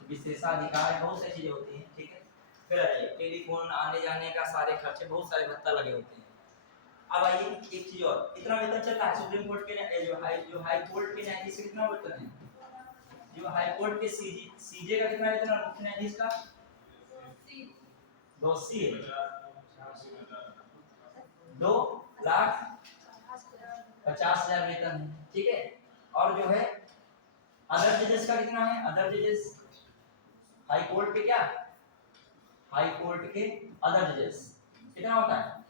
विशेषाधिकार है, बहुत सारी चीजें होती हैं, ठीक है। फिर आइए टेलीफोन, आने जाने का सारे खर्चे, बहुत सारे भत्ता लगे होते हैं। अब आइए एक चीज और, इतना वेतन चलता है सुप्रीम कोर्ट के जो हाई कोर्ट के न्यायाधीश का कितना वेतन है, जो हाई कोर्ट के सीजे का कितना वेतन है, मुख्य न्यायाधीश का 280 है, 2,50,000 वेतन है, ठीक है। और जो है अदर जजेस का कितना है, अदर जजेस हाई कोर्ट के, क्या हाई कोर्ट के अदर जजेस कितना होता है,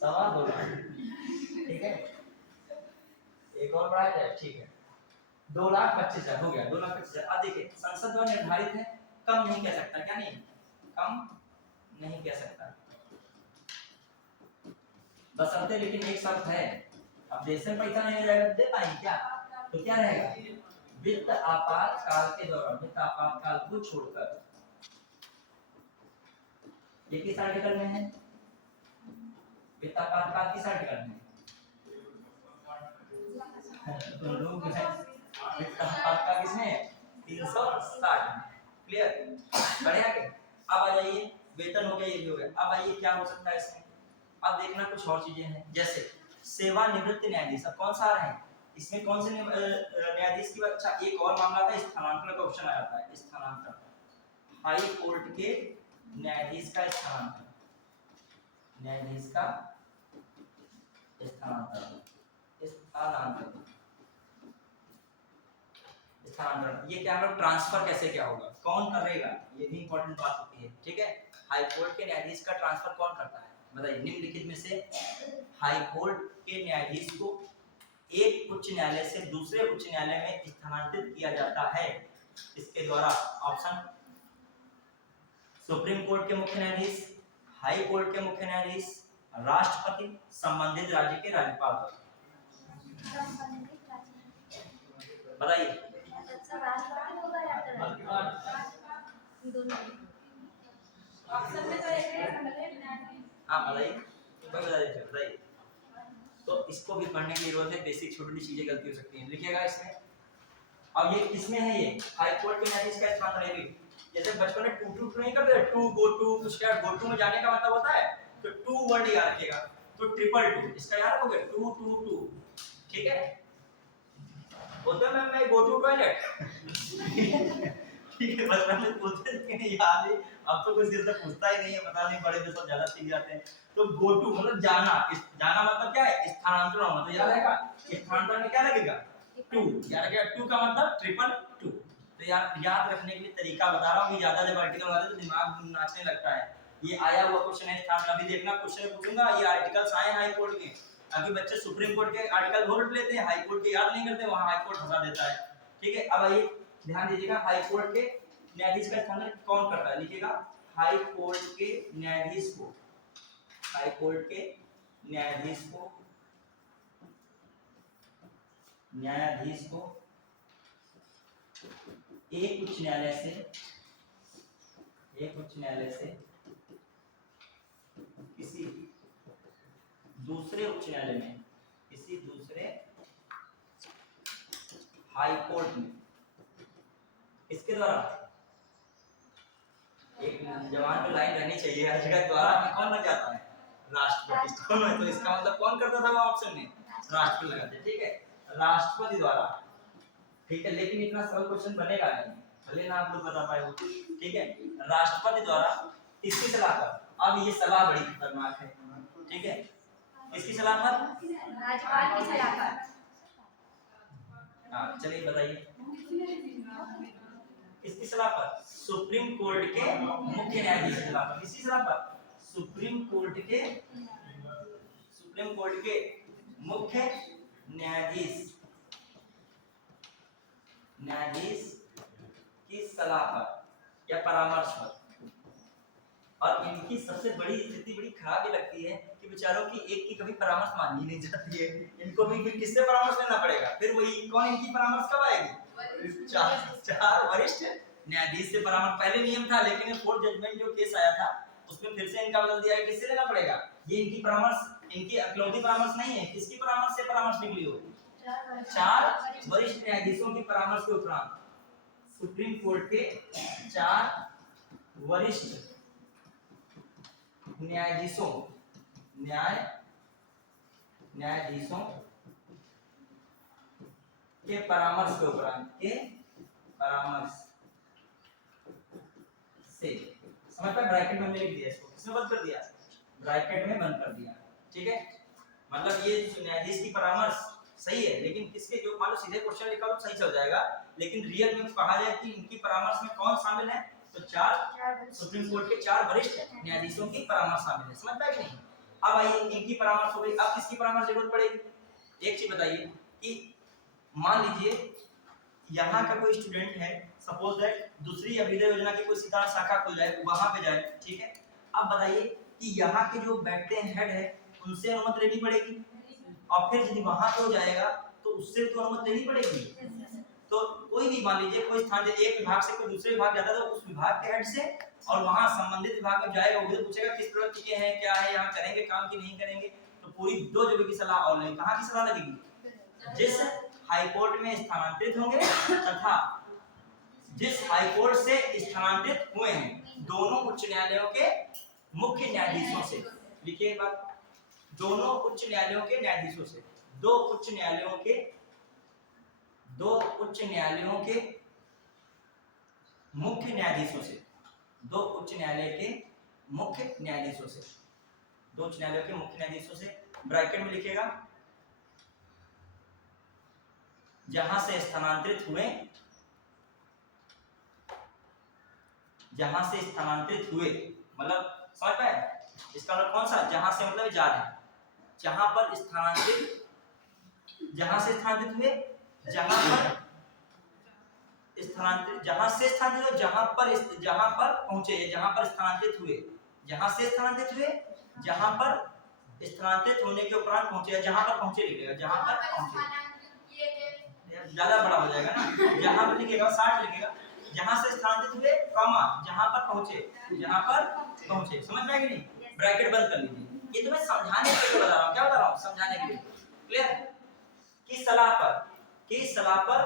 2.25 लाख, ठीक है। एक और बढ़ाया जाए, ठीक है, 2,25,000 हो गया, 2,25,000। अब देखिए संसद द्वारा निर्धारित है, कम नहीं कह सकता, क्या नहीं, कम नहीं कह सकता, बशर्ते, लेकिन एक शर्त है, अब देश में पैसा नहीं रहेगा दे पाएंगे क्या, तो क्या रहेगा, वित्त आपातकाल के दौरान, वित्त आपातकाल को छोड़कर, ये किस आर्टिकल में है, वित्त आपातकाल किस आर्टिकल में, तो लोग है वित्त आपातकाल किसमें है, 360, क्लियर, बढ़िया के। अब आ जाइए, वेतन हो गया, ये भी हो गया। अब आइए क्या हो सकता है इसमें, अब देखना कुछ और चीजें हैं, जैसे सेवानिवृत्त न्यायाधीश। अब कौन सा आ रहा है इसमें, कौन से न्यायाधीश की, अच्छा एक और मामला था, स्थानांतरण का ऑप्शन आ जाता है, स्थानांतरण, हाई कोर्ट के न्यायाधीश का स्थानांतरण, न्यायाधीश का स्थानांतरण, स्थानांतरण, स्थानांतरण, ये क्या है, ट्रांसफर कैसे क्या होगा, कौन करेगा, ये भी इंपॉर्टेंट बात होती है, ठीक है। हाई कोर्ट के न्यायाधीश का ट्रांसफर कौन करता है, बताइए, निम्नलिखित में से हाई कोर्ट के न्यायाधीश को एक उच्च न्यायालय से दूसरे उच्च न्यायालय में स्थानांतरित किया जाता है, इसके द्वारा, ऑप्शन सुप्रीम कोर्ट के मुख्य न्यायाधीश, हाई कोर्ट के मुख्य न्यायाधीश, राष्ट्रपति, संबंधित राज्य के राज्यपाल। संबंधित राज्य। बताइए। अच्छा, राष्ट्रपति होगा या फिर राज्यपाल? दोनों। ऑप्शन में तो एक है। हाँ बताइए, कोई बता दीजिए, बताइए। तो इसको भी पढ़ने की जरूरत है, बेसिक छोटी छोटी चीजें गलती हो सकती हैं, लिखिएगा इसमें। अब ये किसमें है, ये हाई कोर्ट के न्यायाधीश का स्थान रहेगी। जैसे बचपन में टू टू नहीं करते, टू गो टू, कुछ क्या गो टू में जाने का मतलब होता है, तो टू वर्ड याद रखिएगा। तो ट्रिपल टू इसका याद रखोगे, टू टू टू, ठीक है। बोलते मैम मैं गो टू टॉयलेट, ठीक है, बचपन में बोलते लेकिन याद है, अब तो कोई सिर से पूछता ही नहीं है, पता नहीं बड़े में सब ज्यादा सीख जाते हैं। तो गो टू मतलब जाना, जाना मतलब क्या है, स्थानांतरण होना, तो याद रहेगा स्थानांतरण में क्या लगेगा, टू, याद रखिएगा। टू का मतलब ट्रिपल टू। तो याद रखने के लिए तरीका बता रहा हूँ कि ज्यादा जब आर्टिकल वाले तो दिमाग नाचने लगता है। ये आया हुआ क्वेश्चन है, स्थान अभी देखना, क्वेश्चन पूछूंगा, ये आर्टिकल्स आए हाई कोर्ट के। अभी बच्चे सुप्रीम कोर्ट के आर्टिकल भूल लेते हैं, हाई कोर्ट के याद नहीं करते, वहां हाई कोर्ट फंसा देता है, ठीक है। अब आइए ध्यान दीजिएगा, हाई कोर्ट के न्यायाधीश का स्थान कौन करता है, लिखिएगा हाई कोर्ट के न्यायाधीश को, हाई कोर्ट के न्यायाधीश को, न्यायाधीश को एक उच्च न्यायालय से, एक उच्च न्यायालय से किसी दूसरे उच्च न्यायालय में, किसी दूसरे हाई कोर्ट में, इसके द्वारा, एक जवान पे लाइन रहनी चाहिए, हर जगह द्वारा में कौन लग जाता है, राष्ट्रपति, कौन है, तो इसका मतलब कौन करता था वो ऑप्शन में, राष्ट्रपति लगाते, ठीक है, राष्ट्रपति द्वारा, ठीक है। लेकिन इतना सरल क्वेश्चन बनेगा नहीं, भले ना आप लोग बता पाए हो, ठीक है। राष्ट्रपति द्वारा किसकी सलाह पर, अब ये सलाह बड़ी खतरनाक है, ठीक है, किसकी सलाह पर, राज्यपाल की सलाह पर। हाँ चलिए बताइए, किसकी सलाह पर, सुप्रीम कोर्ट के मुख्य न्यायाधीश की सलाह पर, किसकी सलाह पर, सुप्रीम कोर्ट के, सुप्रीम कोर्ट के मुख्य न्यायाधीश, न्यायाधीश की सलाह पर या परामर्श पर। और इनकी सबसे बड़ी स्थिति बड़ी खराब ये लगती है कि बेचारों की एक की कभी परामर्श मानी नहीं जाती है, इनको भी फिर किससे परामर्श लेना पड़ेगा, फिर वही कौन, इनकी परामर्श कब आएगी, चार वरिष्ठ न्यायाधीश से परामर्श। पहले नियम था, लेकिन फोर्थ जजमेंट जो केस आया था उसमें फिर से इनका बदल दिया है, किससे लेना पड़ेगा, ये इनकी परामर्श, इनकी अकलौती परामर्श नहीं है, किसकी परामर्श से परामर्श निकली हो, चार वरिष्ठ न्यायाधीशों की परामर्श के उपरांत सुप्रीम कोर्ट के चार वरिष्ठ न्यायाधीशों, न्यायाधीशों के परामर्श के उपरांत, के परामर्श से, समझ पाए, ब्रैकेट में लिख दिया इसको, किसने बंद कर दिया, ब्रैकेट में बंद कर दिया, ठीक है। मतलब ये न्यायाधीश की परामर्श सही है, लेकिन किसके, जो मान लो सीधे क्वेश्चन लिखा तो सही चल जाएगा, लेकिन रियल में कहा जाए कि इनकी परामर्श में कौन शामिल है, तो चार सुप्रीम कोर्ट के चार वरिष्ठ न्यायाधीशों की परामर्श शामिल है, समझ पाए कि नहीं। अब आइए इनकी परामर्श हो गई, अब किसकी परामर्श जरूरत पड़ेगी, एक चीज बताइए कि मान लीजिए यहाँ का कोई स्टूडेंट है, सपोज दैट दूसरी अभ्युदय योजना की कोई सितारा शाखा खुल जाए, वहां पे जाए, ठीक है। अब बताइए कि यहाँ के जो बैठते हैं हेड है, उनसे अनुमति लेनी पड़ेगी, और फिर यदि वहां पे हो जाएगा तो उससे तो अनुमति लेनी पड़ेगी। तो कोई भी मान लीजिए कोई स्थान एक विभाग से कोई दूसरे विभाग जाता है, तो उस विभाग के हेड से, और वहां संबंधित विभाग में जाएगा, वो पूछेगा किस प्रकार के हैं, क्या है, यहाँ करेंगे काम की नहीं करेंगे, तो पूरी दो जगह की सलाह और लेंगे, कहाँ की सलाह लगेगी, जिस हाई कोर्ट में स्थानांतरित होंगे तथा जिस हाई कोर्ट से स्थानांतरित हुए हैं, दोनों उच्च न्यायालयों के मुख्य न्यायाधीशों से, लिखिए बात, दोनों उच्च न्यायालयों के न्यायाधीशों से, दो उच्च न्यायालयों के मुख्य न्यायाधीशों से, दो उच्च न्यायालय के मुख्य न्यायाधीशों से, दो उच्च न्यायालयों के मुख्य न्यायाधीशों से, ब्रैकेट में लिखिएगा, जहां से स्थानांतरित हुए, जहां से स्थानांतरित हुए, मतलब समझ पाए, इसका मतलब कौन सा, जहां से मतलब जा रहे हैं, जहां पर स्थानांतरित, जहां से स्थानांतरित हुए, जहां पर स्थानांतरित, जहां से स्थानांतरित, जहां पर पहुंचे, जहां पर स्थानांतरित हुए, जहां से स्थानांतरित हुए, जहां पर स्थानांतरित होने के उपरांत पहुंचे, जहां पर पहुंचे लिखेगा, जहां पर पहुंचे, ज्यादा बड़ा हो जाएगा ना, जहां पर लिखेगा 60 लिखेगा, जहां से स्थानांतरित हुए कॉमा जहां पर पहुंचे, जहां पर पहुंचे, समझ में आया कि नहीं? ब्रैकेट बंद कर लीजिए, ये तो मैं समझाने के लिए बता रहा हूं, क्या बता रहा हूं, समझाने के लिए, क्लियर? किस सलाह पर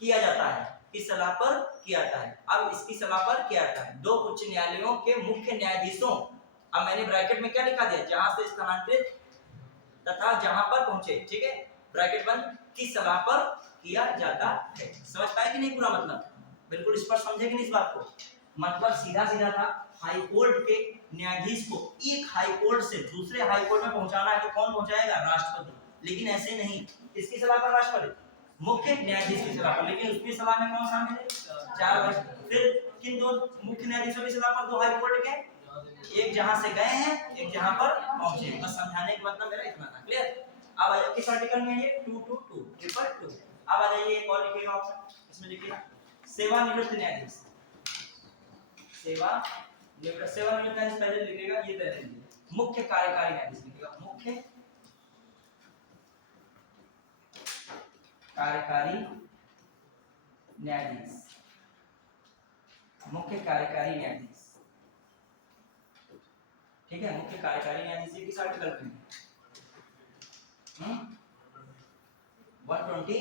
किया जाता है, किस सलाह पर किया जाता है। अब इसकी सलाह पर किया जाता है दो उच्च न्यायालयों के मुख्य न्यायाधीशों, अब मैंने ब्रैकेट में क्या लिखा दिया, जहां से स्थानांतरित तथा जहां पर पहुंचे, ठीक है, ब्रैकेट बंद, की सलाह पर किया जाता है। समझ पाए कि नहीं पूरा मतलब? बिल्कुल स्पष्ट समझे कि नहीं इस बात को? मतलब सीधा सीधा था, हाई कोर्ट के न्यायाधीश को एक हाई कोर्ट से दूसरे हाई कोर्ट में पहुंचाना है तो कौन पहुंचाएगा, राष्ट्रपति। लेकिन ऐसे नहीं, किसकी सलाह पर, राष्ट्रपति, मुख्य न्यायाधीश की सलाह पर। लेकिन उसकी सलाह में कौन शामिल है, 4 वर्ष। फिर किन दो मुख्य न्यायाधीशों की सलाह पर, 2 हाई कोर्ट के, एक जहां से गए हैं, एक जहां पर पहुंचे हैं। बस समझाने का मतलब मेरा इतना था, क्लियर? अब आइए किस आर्टिकल में है ये, 222 अब आ जाइए एक और लिखिएगा ऑप्शन, इसमें लिखिएगा सेवानिवृत्त न्यायाधीश, सेवानिवृत्त न्यायाधीश पहले लिखिएगा, ये पहले लिखिए, मुख्य कार्यकारी न्यायाधीश लिखिएगा, मुख्य कार्यकारी न्यायाधीश, मुख्य कार्यकारी न्यायाधीश, ठीक है, मुख्य कार्यकारी न्यायाधीश किस आर्टिकल में, 123,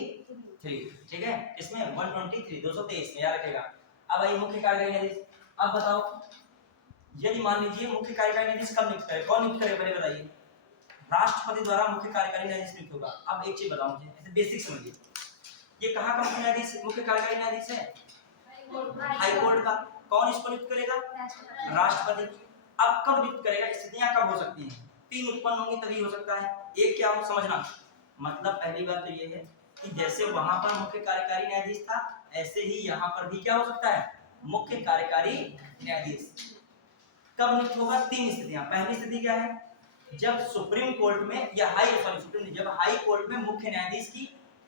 ठीक है, इसमें 123 223 में याद रखेगा। अब आइए मुख्य कार्यकारी न्यायाधीश, अब बताओ यदि मान लीजिए मुख्य कार्यकारी न्यायाधीश कब नियुक्त करे, कौन नियुक्त करे, पहले बताइए। राष्ट्रपति द्वारा मुख्य कार्यकारी न्यायाधीश नियुक्त होगा। अब एक चीज बताओ मुझे, ऐसे बेसिक समझिए, ये कहाँ का मुख्य न्यायाधीश, मुख्य कार्यकारी न्यायाधीश है हाई कोर्ट का। कौन इसको नियुक्त करेगा, राष्ट्रपति। अब कब नियुक्त करेगा, स्थितियां कब हो सकती हैं, 3 उत्पन्न होंगी तभी हो सकता है। एक क्या हो समझना, मतलब पहली बात तो ये है कि जैसे वहां पर मुख्य कार्यकारी न्यायाधीश था, ऐसे ही यहाँ पर भी क्या हो सकता है, मुख्य कार्यकारी न्यायाधीश। कब नियुक्त होगा, 3 स्थितियां। पहली स्थिति क्या है, जब सुप्रीम कोर्ट में या जब हाई कोर्ट में मुख्य न्यायाधीश की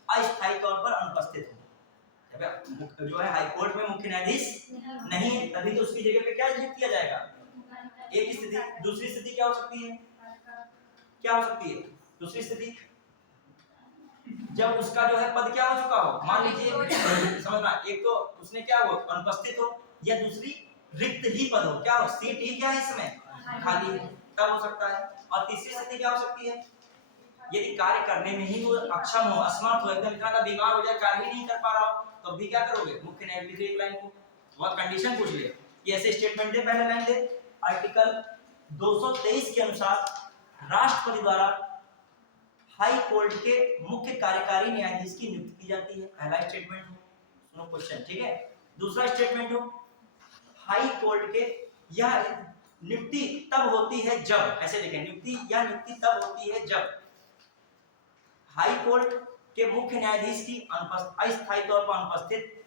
अस्थायी तौर पर अनुपस्थित हो, जब जो है हाई कोर्ट में मुख्य न्यायाधीश नहीं है, तभी तो उसकी जगह पे क्या नियुक्त किया जाएगा, एक स्थिति। दूसरी स्थिति क्या हो सकती है, क्या हो सकती है दूसरी स्थिति, जब उसका जो है पद क्या हो चुका हो, मान लीजिए समझना, एक तो उसने क्या हो, अनुपस्थित हो, या दूसरी रिक्त ही पद हो, क्या हो, सीट ही क्या है इसमें खाली है, तब हो सकता है। और तीसरी स्थिति क्या हो सकती है, यदि कार्य करने में ही वो अक्षम हो, असमर्थ हो, एकदम इतना का बीमार हो जाए, कार्य ही नहीं कर पा रहा हो, तो भी क्या करोगे, मुख्य न्यायाधीश एक लाइन को वह कंडीशन पूछ ले, ये ऐसे स्टेटमेंट दे, पहले लाइन दे, आर्टिकल 223 के अनुसार राष्ट्रपति द्वारा हाई कोर्ट के मुख्य कार्यकारी न्यायाधीश की नियुक्ति की जाती है। पहला स्टेटमेंट हो, सुनो क्वेश्चन, ठीक है। दूसरा स्टेटमेंट हो, हाई कोर्ट के यह नियुक्ति तब होती है जब, ऐसे लिखें, नियुक्ति तब होती है जब हाई कोर्ट के मुख्य न्यायाधीश की अस्थायी तौर पर अनुपस्थित,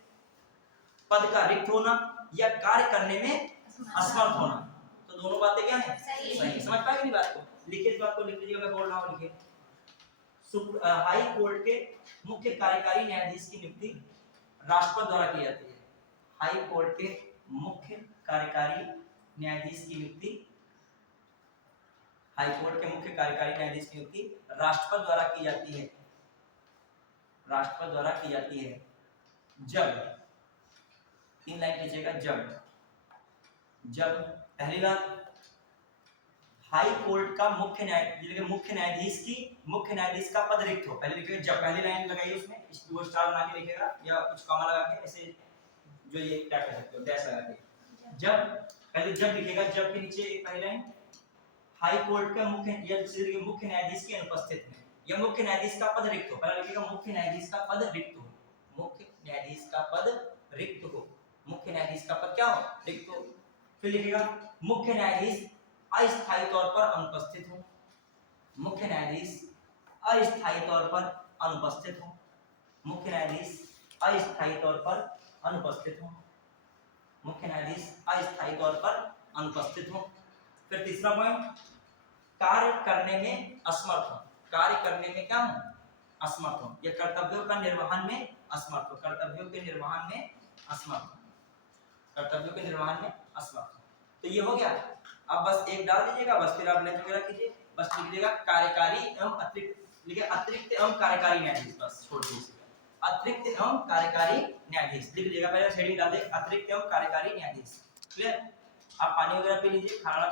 पद का रिक्त होना, या कार्य करने में असमर्थ होना। तो दोनों बातें क्या है, सही। समझ पाए कि बात को, लिखिए इस बात को, लिख लीजिए, मैं बोल रहा हूँ, लिखिए, हाई कोर्ट के मुख्य कार्यकारी न्यायाधीश की नियुक्ति राष्ट्रपति द्वारा की जाती है। हाई कोर्ट के मुख्य कार्यकारी न्यायाधीश की नियुक्ति, हाई कोर्ट के मुख्य कार्यकारी न्यायाधीश की नियुक्ति राष्ट्रपति द्वारा की जाती है, राष्ट्रपति द्वारा की जाती है जब, 3 लाइन लीजिएगा, जब पहली बात हाई कोर्ट का मुख्य न्यायाधीश का पद रिक्त हो, पहले लिखिएगा जब, पहली लाइन लगाइए, उसमें दो स्टार बना के लिखिएगा या कुछ कॉमा लगा के, ऐसे जो ये क्या कह सकते हो, डैश लगा के, जब, पहले जब लिखिएगा, जब के नीचे एक पहली लाइन, हाई कोर्ट का मुख्य न्यायाधीश की अनुपस्थित में, या मुख्य न्यायाधीश का पद रिक्त हो, पहले लिखिएगा मुख्य न्यायाधीश का पद रिक्त हो, मुख्य न्यायाधीश का पद रिक्त हो, मुख्य न्यायाधीश का पद क्या हो, रिक्त हो। फिर लिखिएगा मुख्य न्यायाधीश अस्थायी तौर पर अनुपस्थित हो, मुख्य न्यायाधीश अस्थायी तौर पर अनुपस्थित हो, मुख्य न्यायाधीश अस्थायी तौर पर अनुपस्थित हो, मुख्य न्यायाधीश अस्थायी तौर पर अनुपस्थित हो। फिर तीसरा पॉइंट, कार्य करने में असमर्थ हो, कार्य करने में क्या हो, असमर्थ हो, या कर्तव्यों का निर्वहन में असमर्थ हो, कर्तव्यों के निर्वहन में असमर्थ हो, कर्तव्यों के निर्वहन में असमर्थ हो। तो ये हो गया। अब बस एक डाल दीजिएगा, बस फिर आप लेंथ वगैरह कीजिए, बस लिख दीजिएगा कार्यकारी एवं अतिरिक्त, लिखिए अतिरिक्त एवं कार्यकारी न्यायाधीश, बस छोड़ दीजिए अतिरिक्त एवं कार्यकारी न्यायाधीश लिख लीजिएगा, पहले हेडिंग डाल दे अतिरिक्त एवं कार्यकारी न्यायाधीश। क्लियर? आप पानी वगैरह पी लीजिए, खाना